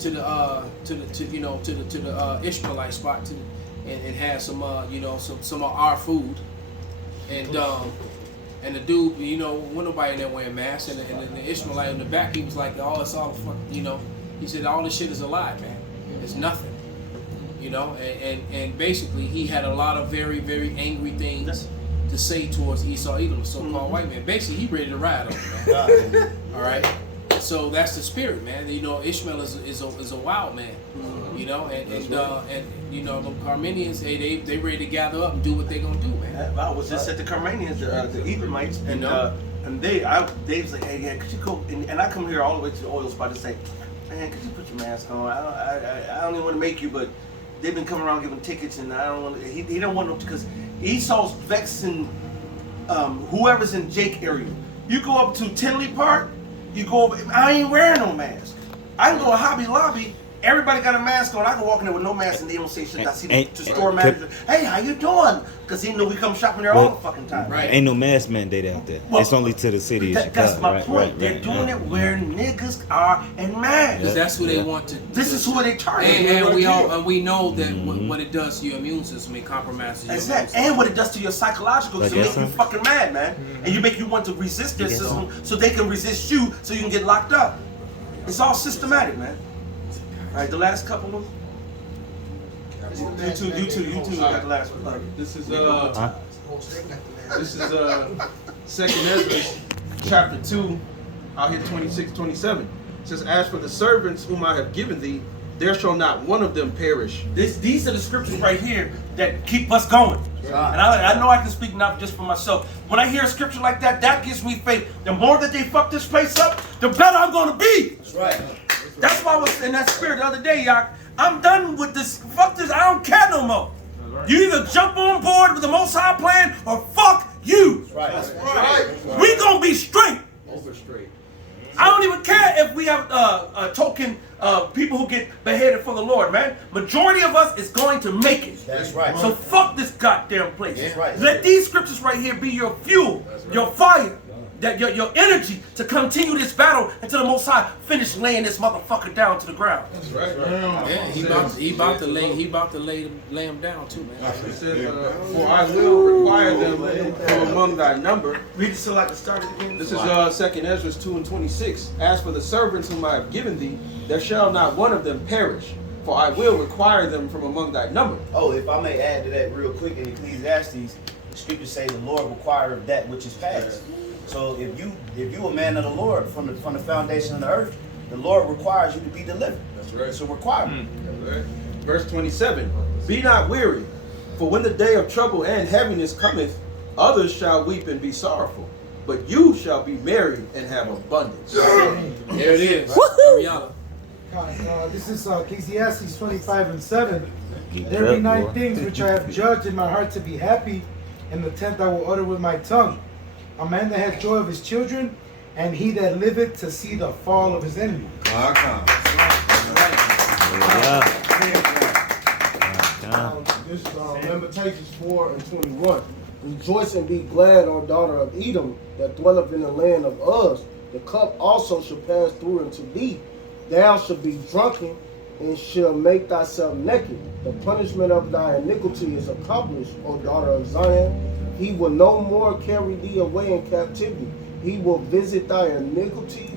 Ishmaelite spot and had some some of our food, and the dude, wasn't nobody in there wearing masks, and the Ishmaelite in the back, he was like, "Oh, it's all fucking," he said, "All this shit is a lie, man. It's nothing," and basically he had a lot of very, very angry things to say towards Esau Edom, the so-called white man. Basically, he ready to ride on him, man. All right. So that's the spirit, man. Ishmael is a wild man. And the Carmenians, they ready to gather up and do what they gonna do, man. I was just at the Carmenians, the Edomites, and they was like, "Hey, yeah, could you go?" And I come here all the way to the oil spot to say, "Man, could you put your mask on? I don't even want to make you, but they've been coming around giving tickets, and I don't want. He don't want them because Esau's vexing whoever's in Jake area. You go up to Tinley Park, you go over. I ain't wearing no mask. I can go to Hobby Lobby. Everybody got a mask on. I can walk in there with no mask and they don't say shit. I see the store manager. Hey, how you doing? Because he know we come shopping there all the fucking time. Right. Ain't no mask mandate out there. Well, it's only to the city of Chicago. That's my point. They're doing it where niggas are in masks. Because that's who they want to. This is who they target. And we know that what it does to your immune system, it compromises your immune system. And what it does to your psychological, because it makes you fucking mad, man. And you make you want to resist their system so they can resist you so you can get locked up. It's all systematic, man. All right, the last couple of them. You two got the last one. This is Second Ezra, chapter 2, out here 26-27. It says, "As for the servants whom I have given thee, there shall not one of them perish." These are the scriptures right here that keep us going. And I know I can speak not just for myself. When I hear a scripture like that, that gives me faith. The more that they fuck this place up, the better I'm going to be. That's right. That's why I was in that spirit the other day, y'all. I'm done with this. Fuck this. I don't care no more. You either jump on board with the Most High plan or fuck you. That's right. We gonna be straight. Over straight. I don't even care if we have token people who get beheaded for the Lord, man. Majority of us is going to make it. That's right. So fuck this goddamn place. That's right. Let these scriptures right here be your fuel, your fire, that your energy to continue this battle until the Most High finish laying this motherfucker down to the ground. That's right. Yeah, he about to lay him down too, man. It says, "For I will require them from among thy number." Read it so I can start it again. This is Second Ezra 2:26. "As for the servants whom I have given thee, there shall not one of them perish, for I will require them from among thy number." Oh, if I may add to that real quick, in Ecclesiastes, the scriptures say the Lord requireth that which is past. So if you a man of the Lord from the foundation of the earth, the Lord requires you to be delivered. That's right. It's a requirement. Right. Verse 27. "Be not weary, for when the day of trouble and heaviness cometh, others shall weep and be sorrowful, but you shall be merry and have abundance." There it is. God, this is Ecclesiastes 25:7. "There be 9 things which I have judged in my heart to be happy, and the 10th I will utter with my tongue. A man that hath joy of his children, and he that liveth to see the fall of his enemy." This is Lamentations 4:21. "Rejoice and be glad, O daughter of Edom, that dwelleth in the land of Uz. The cup also shall pass through unto thee. Thou shalt be drunken, and shall make thyself naked. The punishment of thy iniquity is accomplished, O daughter of Zion. He will no more carry thee away in captivity. He will visit thy iniquities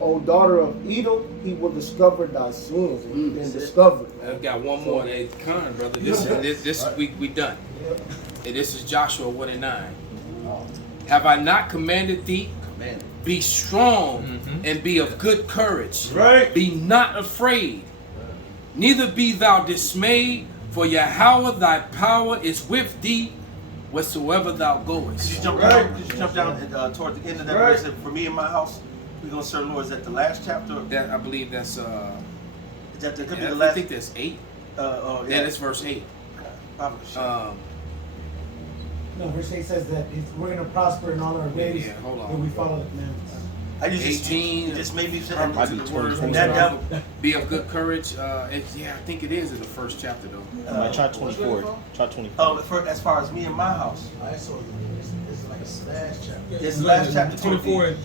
O daughter of Edom, he will discover thy sins. And you've been discovered. I've got one more. Hey, come on, brother. This we done. And this is Joshua 1:9. Have I not commanded thee? Be strong and be of good courage. Right. Be not afraid, neither be thou dismayed, for Yahweh thy power is with thee whatsoever thou goest. Could you jump down? Could you jump down toward the end of that verse? For me and my house, we're gonna serve the Lord. Is that the last chapter? That I believe that's Is that could be I the last? think that's 8. Yeah, that's verse 8. No, verse 8 says that we're going to prosper in all our ways hold on. when we follow the commandments. I used 18. just made me say the words be of good courage. I think it is in the first chapter though. Try 24. Try 24. Oh, as far as me and my house. It's like a last chapter. It's the last chapter. 24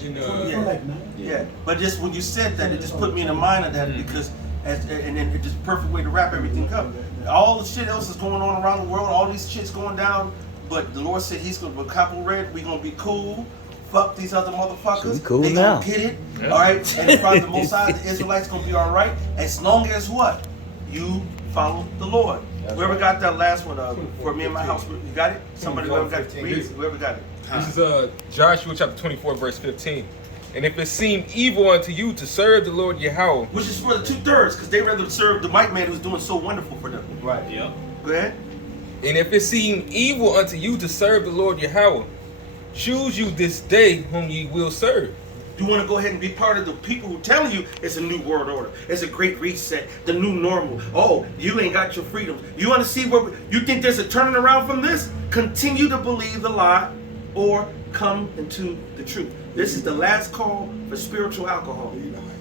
yeah. But just when you said that, it just put me in the mind of that because, and then it's just a perfect way to wrap everything up. All the shit else is going on around the world. All these shit's going down. But the Lord said He's gonna be couple red. We're gonna be cool. Fuck these other motherfuckers. We cool they now. gonna get it. Yep. All right. And in front of the Most High, the Israelites gonna be all right as long as what you follow the Lord. Whoever got that last one for me and my house, you got it. Somebody whoever got it, read it. Whoever got it. This is Joshua chapter 24, verse 15. And if it seem evil unto you to serve the Lord Yahweh, which is for the 2/3, because they rather serve the white man who's doing so wonderful for them. Right. Yep. Go ahead. And if it seem evil unto you to serve the Lord Yahweh, choose you this day whom ye will serve. You want to go ahead and be part of the people who telling you it's a new world order, it's a great reset, the new normal. Oh, you ain't got your freedoms. You want to see where you think there's a turning around from this? Continue to believe the lie or come into the truth. This is the last call for spiritual alcohol.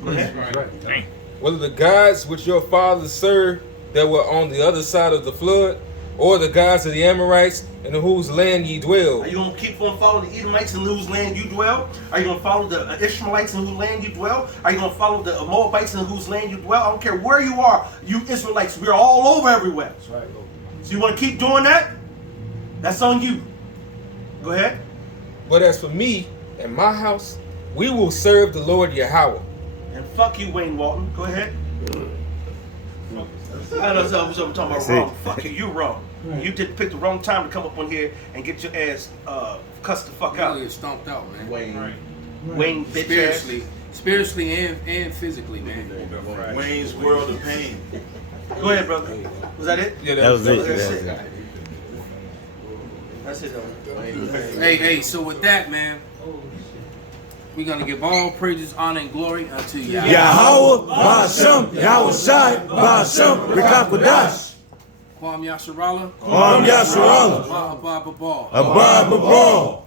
Go ahead. Right. Whether the gods which your fathers served that were on the other side of the flood, or the gods of the Amorites in whose land ye dwell. Are you going to keep on following the Edomites in whose land you dwell? Are you going to follow the Ishmaelites in whose land you dwell? Are you going to follow the Moabites in whose land you dwell? I don't care where you are, you Israelites, we're all over everywhere. That's right. So you want to keep doing that? That's on you. Go ahead. But as for me and my house, we will serve the Lord Yahweh. And fuck you, Wayne Walton. Go ahead. I know I'm talking about wrong. Fuck you, you're wrong. Right. You did pick the wrong time to come up on here and get your ass cussed the fuck out. Get stomped out, man. Wayne bitch spiritually and physically, man. Wayne's World of Pain. Go ahead, brother. Was that it? Yeah, that was it. That's it, though. Hey, so with that, man, we're going to give all praises, honor, and glory unto Yahweh. Yahweh, Ba'ashem, Yahweh Shai, Ba'ashem, Rikakwadash. Kwam Yasharala. Kwam Yasharala. Abba Babal. Abba Babal.